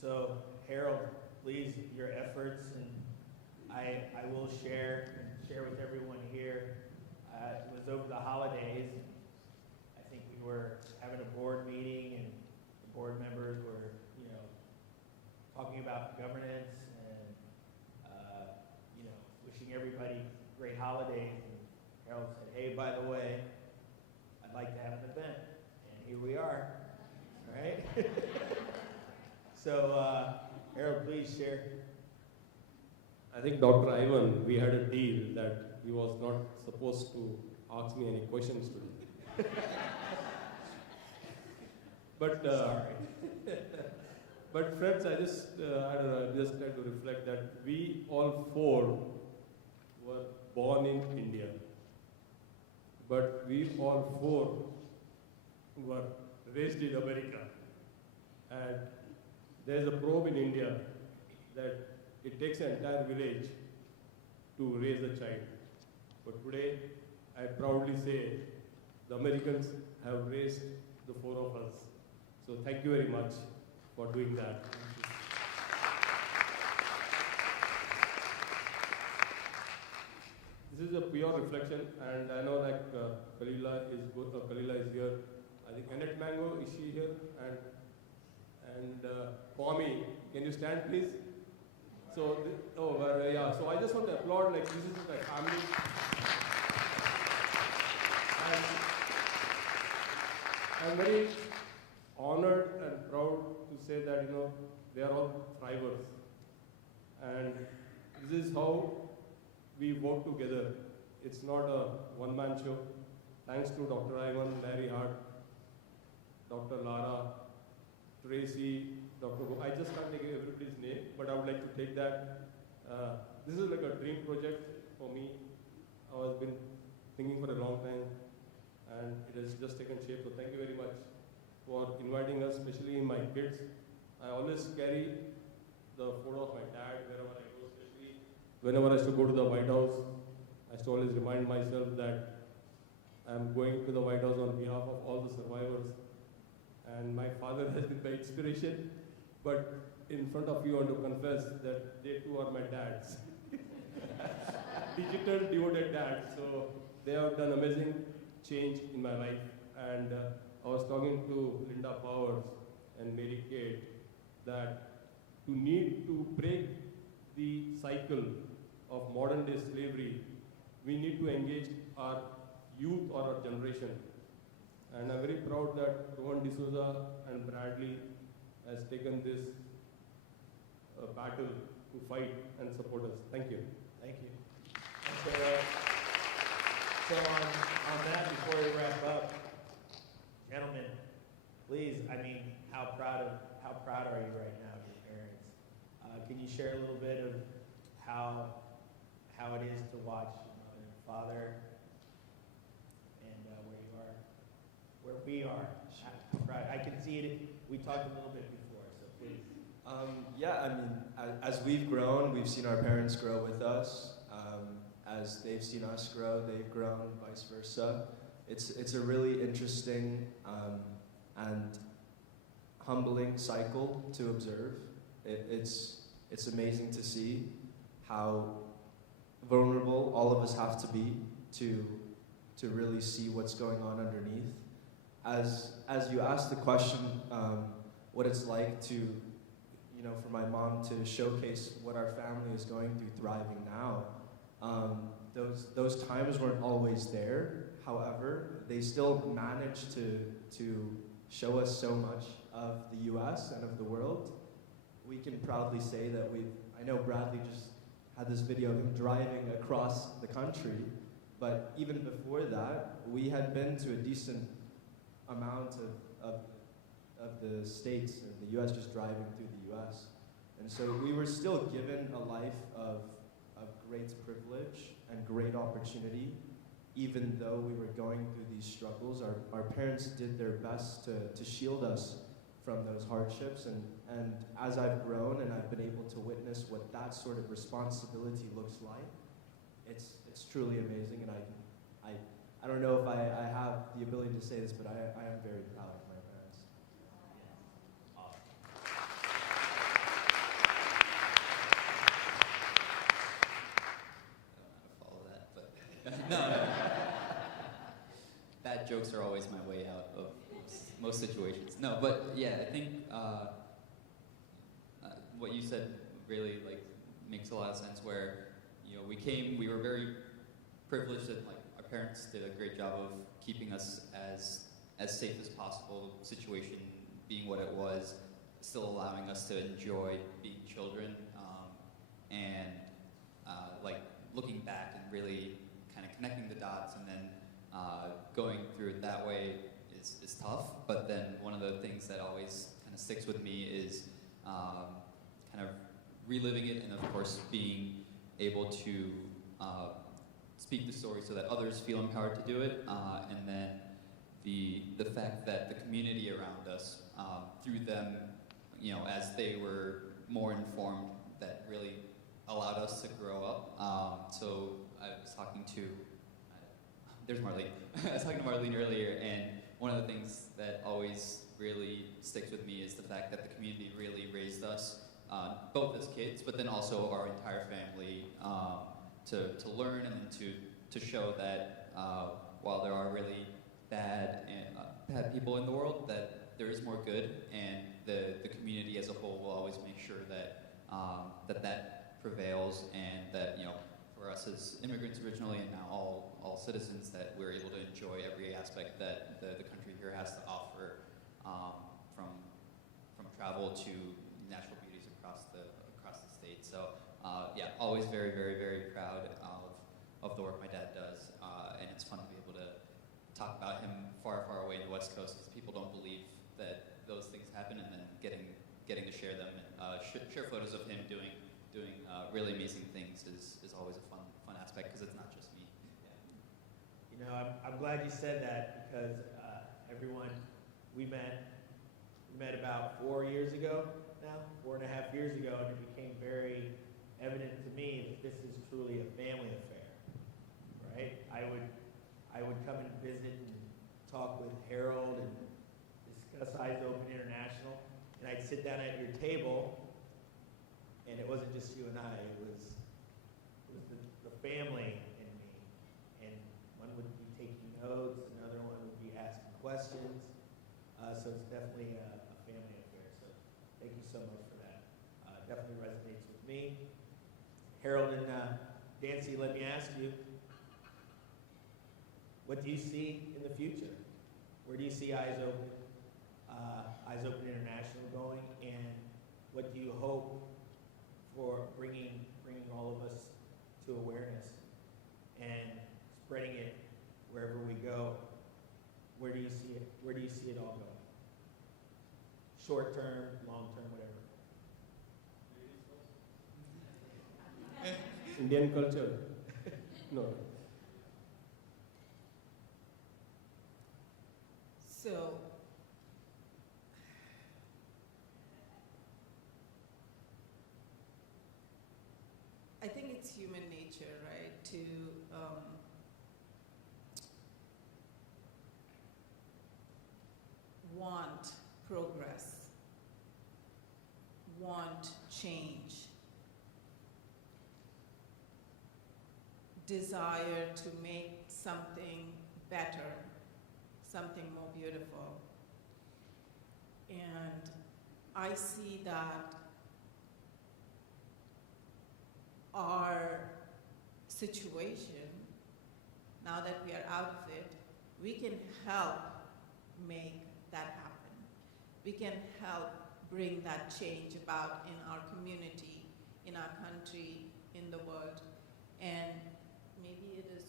So, Harold, please, your efforts, and I will share with everyone here. It was over the holidays. I think we were having a board meeting, and the board members were, talking about governance and, wishing everybody great holidays. And Harold said, "Hey, by the way, I'd like to have an event," and here we are. All right. So, Harold, please share. I think Dr. Ivan, we had a deal that he was not supposed to ask me any questions today. But but friends, I just I don't know, I just tried to reflect that we all four were born in India, but we all four were raised in America, and there's a probe in India that it takes an entire village to raise a child. But today, I proudly say the Americans have raised the four of us. So thank you very much for doing that. This is a pure reflection, and I know like Kalila is here. I think Annette Mango, is she here? And Kwame, can you stand please? So, yeah, so I just want to applaud, like, this is my family. And I'm very honored and proud to say that, they are all thrivers. And this is how we work together. It's not a one-man show. Thanks to Dr. Ivan, Larry Hart, Dr. Lara, Tracy, Dr. I just can't take everybody's name, but I would like to take that. This is like a dream project for me. I've been thinking for a long time, and it has just taken shape. So thank you very much for inviting us, especially my kids. I always carry the photo of my dad wherever I go, especially whenever I used to go to the White House. I used to always remind myself that I'm going to the White House on behalf of all the survivors. And my father has been my inspiration. But in front of you, I want to confess that they too are my dads. Digital devoted dads. So they have done amazing change in my life. And I was talking to Linda Powers and Mary Kate that to need to break the cycle of modern day slavery, we need to engage our youth or our generation. And I'm very proud that Rohan D'Souza and Bradley has taken this battle to fight and support us. Thank you. Thank you. So on that, before we wrap up, gentlemen, please, I mean, how proud are you right now of your parents? Can you share a little bit of how it is to watch your mother and father, and where we are? How proud. I can see it. We talked a little bit before, so please. Yeah, I mean, as we've grown, we've seen our parents grow with us. As they've seen us grow, they've grown, vice versa. It's a really interesting and humbling cycle to observe. It's amazing to see how vulnerable all of us have to be to really see what's going on underneath. As you asked the question, what it's like to, for my mom to showcase what our family is going through, thriving now. Those times weren't always there. However, they still managed to show us so much of the U.S. and of the world. We can proudly say that I know Bradley just had this video of him driving across the country, but even before that, we had been to a decent amount of the states and the U.S. just driving through the U.S. And so we were still given a life of great privilege and great opportunity, even though we were going through these struggles. Our parents did their best to shield us from those hardships, and as I've grown and I've been able to witness what that sort of responsibility looks like, it's truly amazing, and I don't know if I have the ability to say this, but I am very proud of my parents. Follow that, but no. Bad jokes are always my way out of most situations. No, but yeah, I think what you said really makes a lot of sense. Where we were very privileged that our parents did a great job of keeping us as safe as possible. The situation being what it was, still allowing us to enjoy being children, and looking back and really kind of connecting the dots, and then going through it that way is tough. But then one of the things that always kind of sticks with me is kind of reliving it, and of course being able to speak the story so that others feel empowered to do it, and then the fact that the community around us, through them, as they were more informed, that really allowed us to grow up. So I was talking to, there's Marlene. I was talking to Marlene earlier, and one of the things that always really sticks with me is the fact that the community really raised us, both as kids, but then also our entire family, to learn and to show that while there are really bad people in the world, that there is more good, and the community as a whole will always make sure that that prevails, and that for us as immigrants originally, and now all citizens, that we're able to enjoy every aspect that the country here has to offer, from travel to natural beauties across the state. So yeah, always very, very, very proud of the work my dad does, and it's fun to be able to talk about him far, far away in the West Coast, because people don't believe that those things happen, and then getting to share them and share photos of him doing really amazing things is always a fun aspect, because it's not just me. Yeah. I'm glad you said that, because everyone, we met about 4 years ago now, 4.5 years ago, and it became very evident to me that this is truly a family affair. I would come and visit and talk with Harold and discuss Eyes Open International. And I'd sit down at your table, and it wasn't just you and I, it was the family and me. And one would be taking notes, another one would be asking questions. So it's definitely a family affair. So thank you so much for that. Definitely resonates with me. Harold and Dancy, let me ask you, what do you see in the future? Where do you see Eyes Open International going, and what do you hope for bringing all of us to awareness and spreading it wherever we go? Where do you see it? Where do you see it all going? Short term, long term, whatever. Indian culture? No. So, I think it's human nature, right, to want progress, want change, desire to make something better, something more beautiful. And I see that our situation, now that we are out of it, we can help make that happen. We can help bring that change about in our community, in our country, in the world. And maybe it is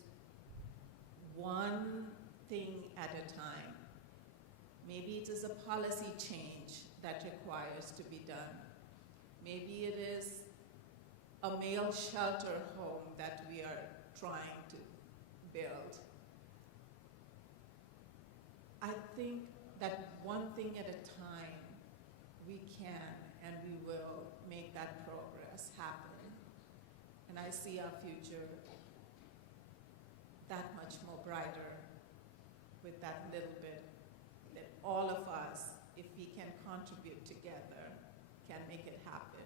one thing at a time. Maybe it is a policy change that requires to be done. Maybe it is a male shelter home that we are trying to build. I think that one thing at a time, we can and we will make that progress happen. And I see our future that much more brighter with that little bit that all of us, if we can contribute together, can make it happen.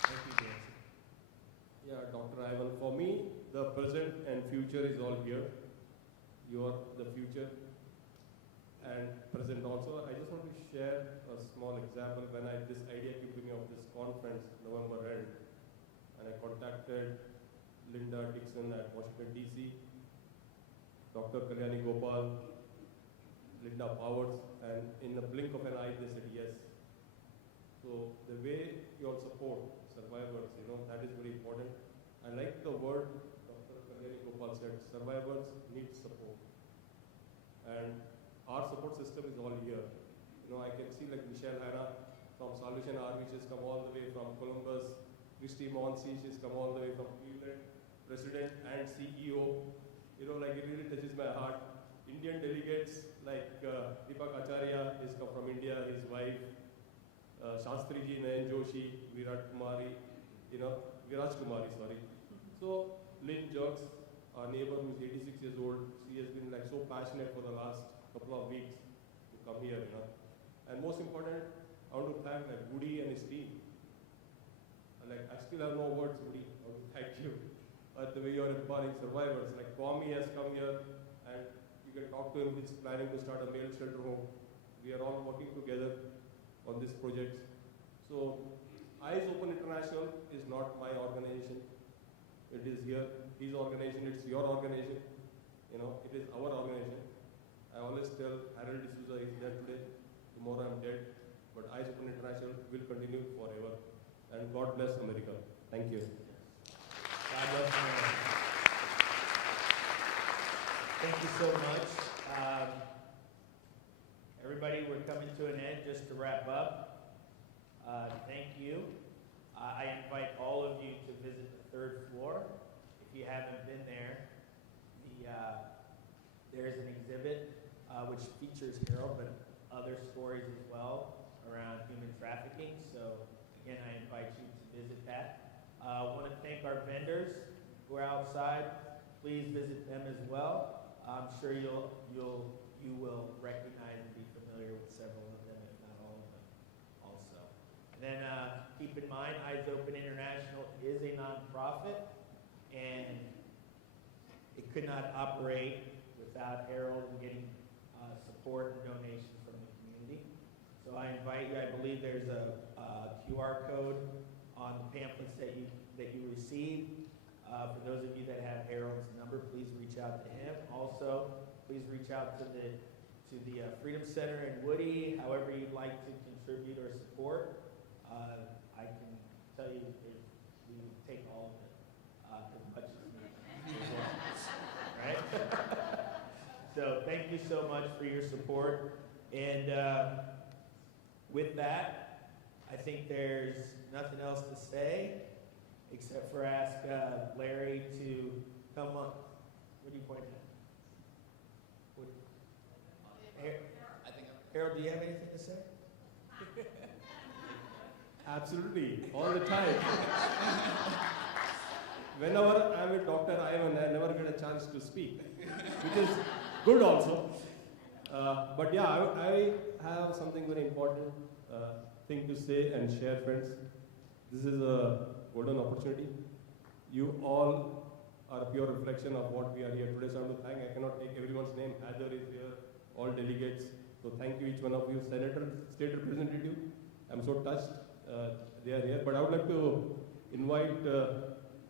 Thank you, Dancy. Yeah, Dr. Ivan, for me, the present and future is all here. You are the future and present also. I just want to share a small example. When this idea came to me of this conference, November end, and I contacted Linda Dixon at Washington, D.C., Dr. Kalyani Gopal, Linda Powers, and in the blink of an eye, they said yes. So the way you all support survivors, that is very important. I like the word Dr. Kalyani Gopal said, survivors need support. And our support system is all here. I can see like Michelle Hanna from Salvation Army, she's come all the way from Columbus. Christy Monsi, she's come all the way from Cleveland, President and CEO. It really touches my heart. Indian delegates like Deepak Acharya is come from India, his wife, Shastriji, Nayan Joshi, Viraj Kumari, sorry. So Lynn Jerks, our neighbor who's 86 years old, she has been so passionate for the last couple of weeks to come here, And most important, I want to thank Woody and his team. I still have no words, Woody. I want to thank you. The way you are empowering survivors. Kwame has come here, and you can talk to him. He's planning to start a male shelter home. We are all working together on this project. So, Eyes Open International is not my organization. It is here, his organization, it's your organization. It is our organization. I always tell Harold D'Souza is there today, tomorrow I'm dead, but Eyes Open International will continue forever. And God bless America. Thank you. God bless America. Thank you so much. Everybody, we're coming to an end. Just to wrap up, thank you. I invite all of you to visit the 3rd floor. If you haven't been there, there's an exhibit which features Harold, but other stories as well. around human trafficking. So again, I invite you to visit that. I want to thank our vendors who are outside. Please visit them as well. I'm sure you will recognize and be familiar with several of them, if not all of them also. And then keep in mind, Eyes Open International is a nonprofit, and it could not operate without Harold and getting support and donations from the community. So I invite you, I believe there's a QR code on the pamphlets that you receive. For those of you that have Harold's number, please reach out to him. Also, please reach out to the Freedom Center in Woody, however you'd like to contribute or support. I can tell you if we would take all of it, as much as needed. Right? So thank you so much for your support. And with that, I think there's nothing else to say except for ask Larry to come up. What are you pointing at? Harold, do you have anything to say? Absolutely, all the time. Whenever I'm with Dr. Ivan, I never get a chance to speak, which is good also. But yeah, I have something very important thing to say and share, friends. This is a golden opportunity. You all are a pure reflection of what we are here today. So I want to thank, I cannot take everyone's name. Heather is here, all delegates. So thank you, each one of you, Senator, State Representative. I'm so touched they are here. But I would like to invite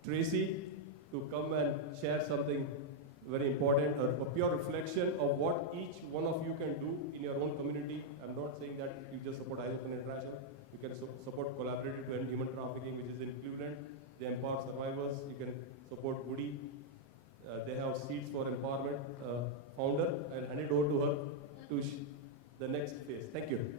Tracy to come and share something very important, a pure reflection of what each one of you can do in your own community. I'm not saying that you just support Eyes Open International. You can support Collaborative to End Human Trafficking, which is in Cleveland. They empower survivors. You can support Woody. They have Seeds for Empowerment founder. I'll hand it over to her to the next phase. Thank you.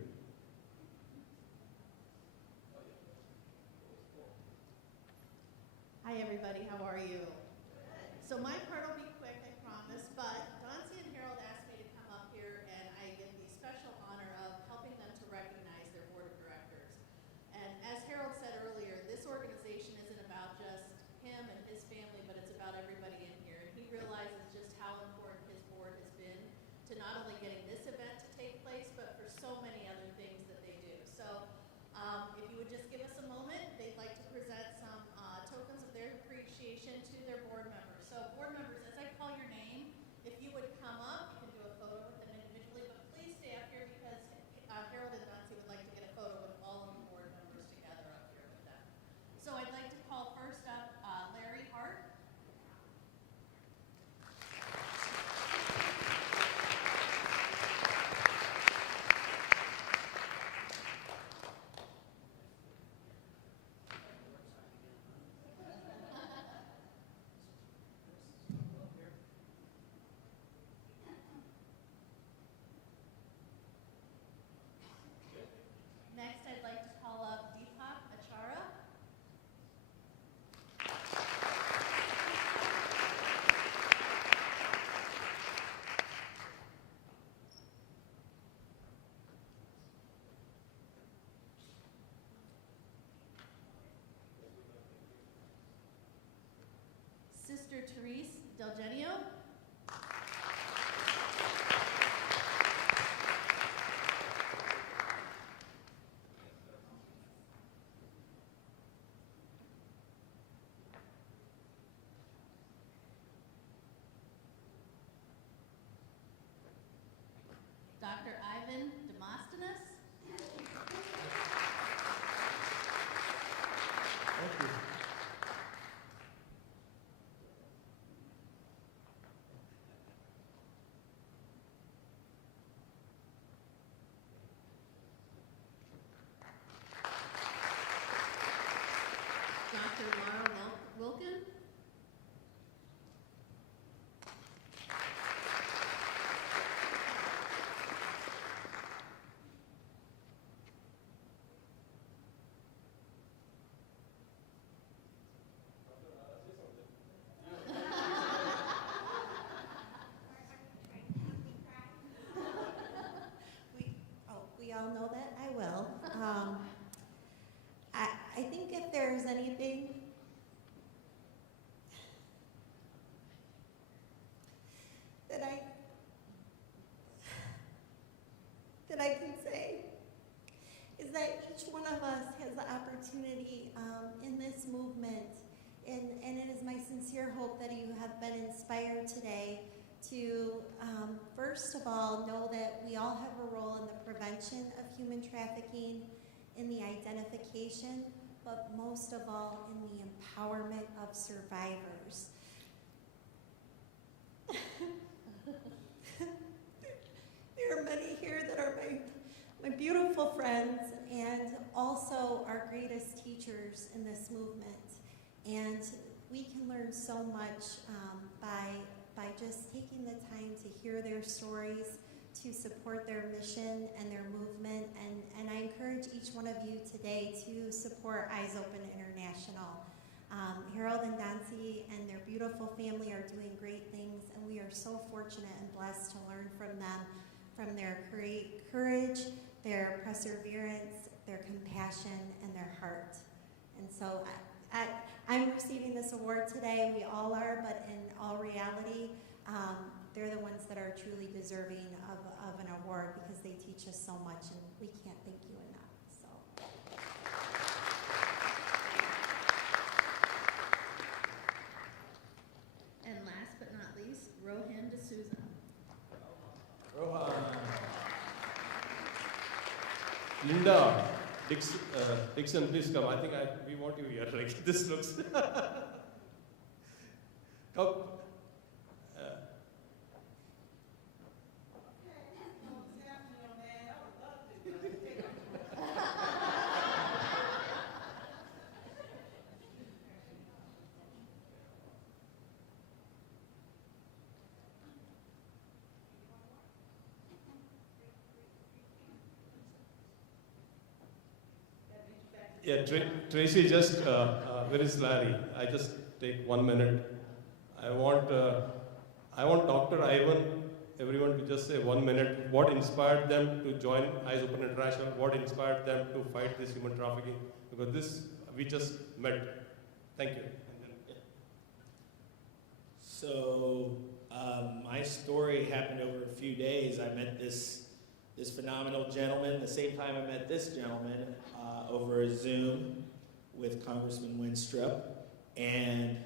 Hi everybody, how are you? So my part will be quick, I promise, but Dauncey and Harold asked me to come up here and I get the special honor of helping them to recognize their board of directors. And as Harold said earlier, this organization isn't about just him and his family, but it's about everybody in here. And he realizes just how important his board has been to not only getting this event to take place, but for so many other things that they do. So if you would just give us a moment, they'd like to present some tokens of their appreciation to their board members. So board members, as I call your name, if you would come up, you can do a photo with them individually, but please stay up here because Harold and Nancy would like to get a photo with all of the board members together up here with them. So I'd like to call first up Larry Hart. Next, I'd like to call up Deepak Achara. Sister Therese Del Genio. Dr. Ivan Demosthenes. Thank you. all know that I will. I think if there's anything that I can say is that each one of us has the opportunity in this movement, and it is my sincere hope that you have been inspired today to, first of all, know that we all have a role in the prevention of human trafficking, in the identification, but most of all, in the empowerment of survivors. There are many here that are my beautiful friends and also our greatest teachers in this movement. And we can learn so much by just taking the time to hear their stories, to support their mission and their movement. And I encourage each one of you today to support Eyes Open International. Harold and Dancy and their beautiful family are doing great things, and we are so fortunate and blessed to learn from them, from their courage, their perseverance, their compassion, and their heart. And so I'm receiving this award today. We all are, but in all reality, they're the ones that are truly deserving of an award because they teach us so much, and we can't thank you enough. So. And last but not least, Rohan D'Souza. Rohan. Linda, Dixon, please come. I think we want you here. Like this looks. Come. Yeah, Tracy, just, where is Larry? I just take 1 minute. I want Dr. Ivan, everyone to just say 1 minute. What inspired them to join Eyes Open International? What inspired them to fight this human trafficking? Because this, we just met. Thank you. So, my story happened over a few days. I met this phenomenal gentleman, the same time I met this gentleman, over a Zoom with Congressman Winstrup, and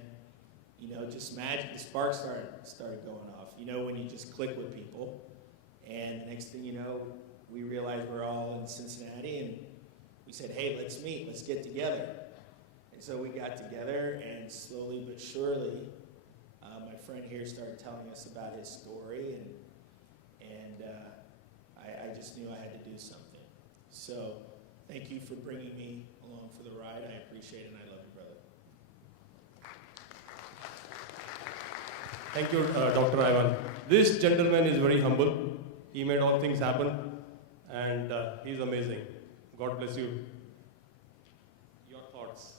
just magic, the spark started going off. When you just click with people, and the next thing you know, we realized we're all in Cincinnati, and we said, hey, let's meet, let's get together. And so we got together, and slowly but surely, my friend here started telling us about his story, and I just knew I had to do something. So thank you for bringing me along for the ride. I appreciate it, and I love you, brother. Thank you, Dr. Ivan. This gentleman is very humble. He made all things happen, and he's amazing. God bless you. Your thoughts?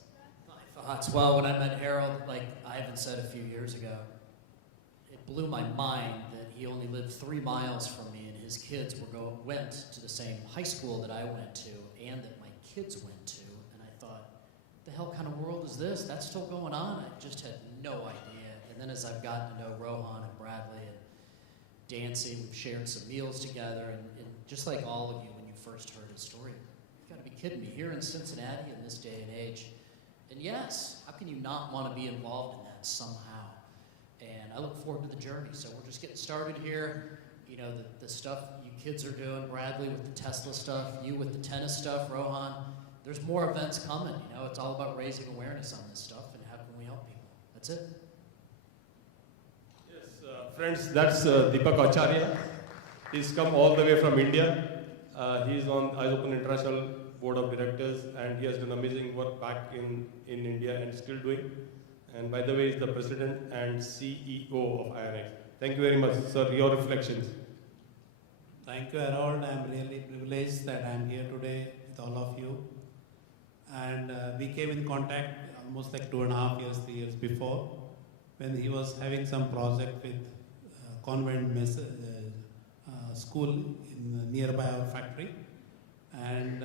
My thoughts. Well, when I met Harold, like Ivan said a few years ago, it blew my mind that he only lived 3 miles from me, and his kids went to the same high school that I went to, and that my kids went to. And I thought, the hell kind of world is this? That's still going on? I just had no idea. And then as I've gotten to know Rohan and Bradley and Dancy, we've shared some meals together, and just like all of you when you first heard his story, you've got to be kidding me, here in Cincinnati in this day and age. And yes, how can you not want to be involved in that somehow? And I look forward to the journey. So we're just getting started here. The stuff you kids are doing, Bradley with the Tesla stuff, you with the tennis stuff, Rohan, there's more events coming. It's all about raising awareness on this stuff and how can we help people. That's it. Yes, friends, that's Deepak Acharya. He's come all the way from India. He's on Eyes Open International Board of Directors, and he has done amazing work back in India and still doing. And by the way, he's the president and CEO of IRX. Thank you very much, sir. Your reflections. Thank you, Harold. I'm really privileged that I'm here today with all of you. And we came in contact almost like 2.5 years, 3 years before, when he was having some project with convent school in nearby our factory. And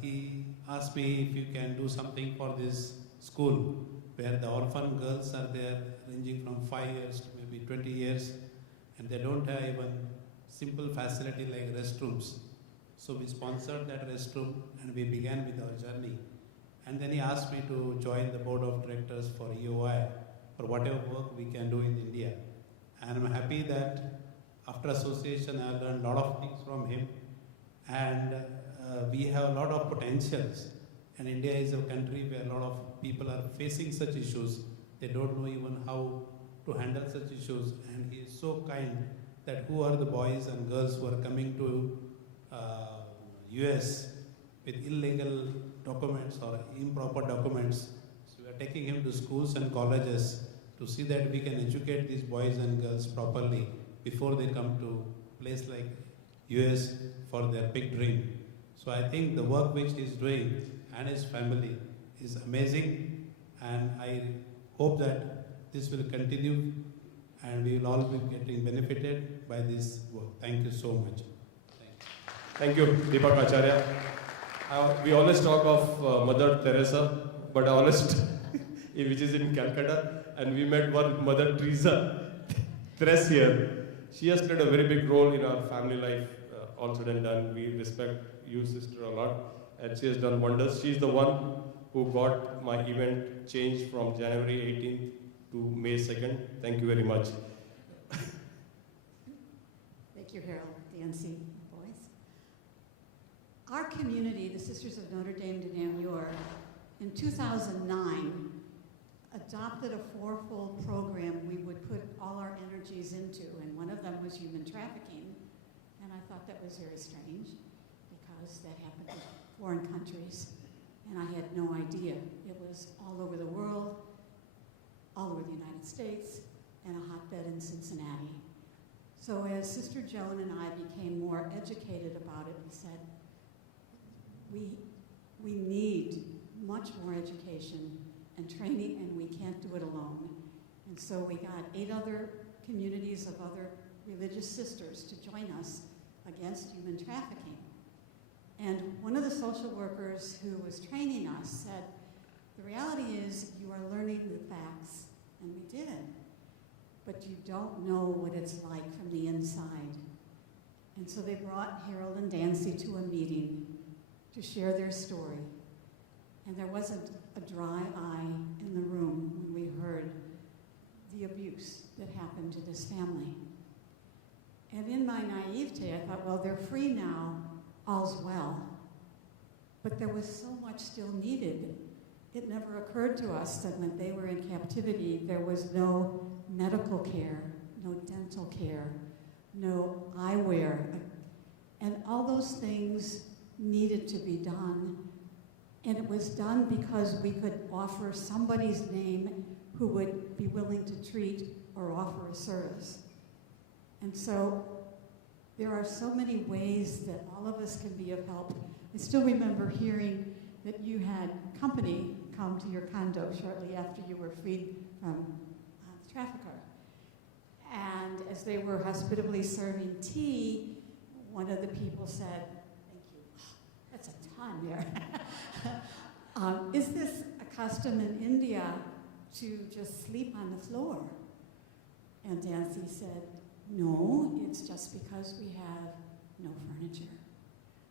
he asked me if you can do something for this school where the orphan girls are there ranging from 5 years to maybe 20 years, and they don't have even simple facility like restrooms. So we sponsored that restroom and we began with our journey. And then he asked me to join the board of directors for EOI for whatever work we can do in India. And I'm happy that after association I learned a lot of things from him, and we have a lot of potentials. And India is a country where a lot of people are facing such issues. They don't know even how to handle such issues. And he is so kind that who are the boys and girls who are coming to US with illegal documents or improper documents. So we are taking him to schools and colleges to see that we can educate these boys and girls properly before they come to a place like US for their big dream. So I think the work which he is doing and his family is amazing, and I hope that this will continue and we will all be getting benefited by this work. Thank you so much. Thank you, Deepak Acharya. We always talk of Mother Teresa, but honest, which is in Calcutta, and we met one Mother Teresa, Therese here. She has played a very big role in our family life, all said and done. We respect you, sister, a lot, and she has done wonders. She is the one who got my event changed from January 18th to May 2nd. Thank you very much. Thank you, Harold, DNC boys. Our community, the Sisters of Notre Dame de Namur, in 2009, adopted a fourfold program we would put all our energies into, and one of them was human trafficking. And I thought that was very strange because that happened in foreign countries, and I had no idea. It was all over the world, all over the United States, and a hotbed in Cincinnati. So as Sister Joan and I became more educated about it, we said, we need much more education and training, and we can't do it alone. And so we got 8 other communities of other religious sisters to join us against human trafficking. And one of the social workers who was training us said, the reality is you are learning the facts, and we did, but you don't know what it's like from the inside. And so they brought Harold and Dancy to a meeting to share their story. And there wasn't a dry eye in the room when we heard the abuse that happened to this family. And in my naivete, I thought, well, they're free now, all's well. But there was so much still needed. It never occurred to us that when they were in captivity, there was no medical care, no dental care, no eyewear. And all those things needed to be done. And it was done because we could offer somebody's name who would be willing to treat or offer a service. And so there are so many ways that all of us can be of help. I still remember hearing that you had company come to your condo shortly after you were freed from the trafficker. And as they were hospitably serving tea, one of the people said, thank you, that's a ton there. Is this a custom in India to just sleep on the floor? And Dancy said, no, it's just because we have no furniture.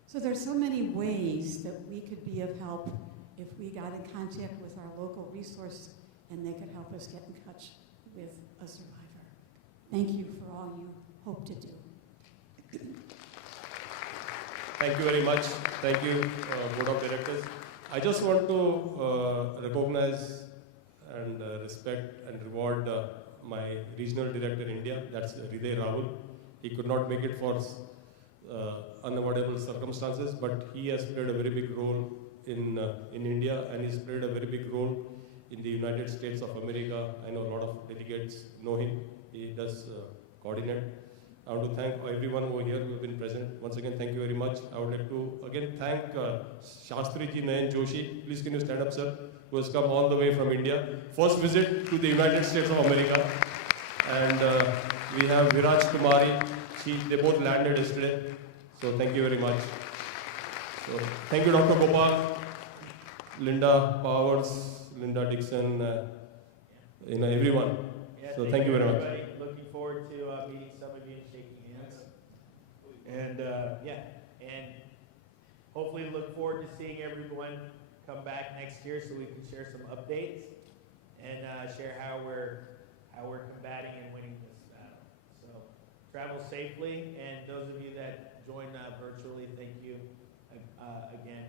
So there's so many ways that we could be of help if we got in contact with our local resource and they could help us get in touch with a survivor. Thank you for all you hope to do. Thank you very much. Thank you, Board of Directors. I just want to recognize and respect and reward my regional director in India, that's Hriday Rahul. He could not make it for unavoidable circumstances, but he has played a very big role in India, and he's played a very big role in the United States of America. I know a lot of delegates know him. He does coordinate. I want to thank everyone over here who have been present. Once again, thank you very much. I would like to again thank Shastriji Nayan Joshi. Please can you stand up, sir, who has come all the way from India. First visit to the United States of America. And we have Viraj Kumari. They both landed yesterday. So thank you very much. So thank you, Dr. Gopal, Linda Powers, Linda Dixon, everyone. Yeah, So thank you very much. everybody. Looking forward to meeting some of you and shaking hands. And and hopefully look forward to seeing everyone come back next year so we can share some updates and share how we're combating and winning this battle. So travel safely, and those of you that join virtually, thank you again.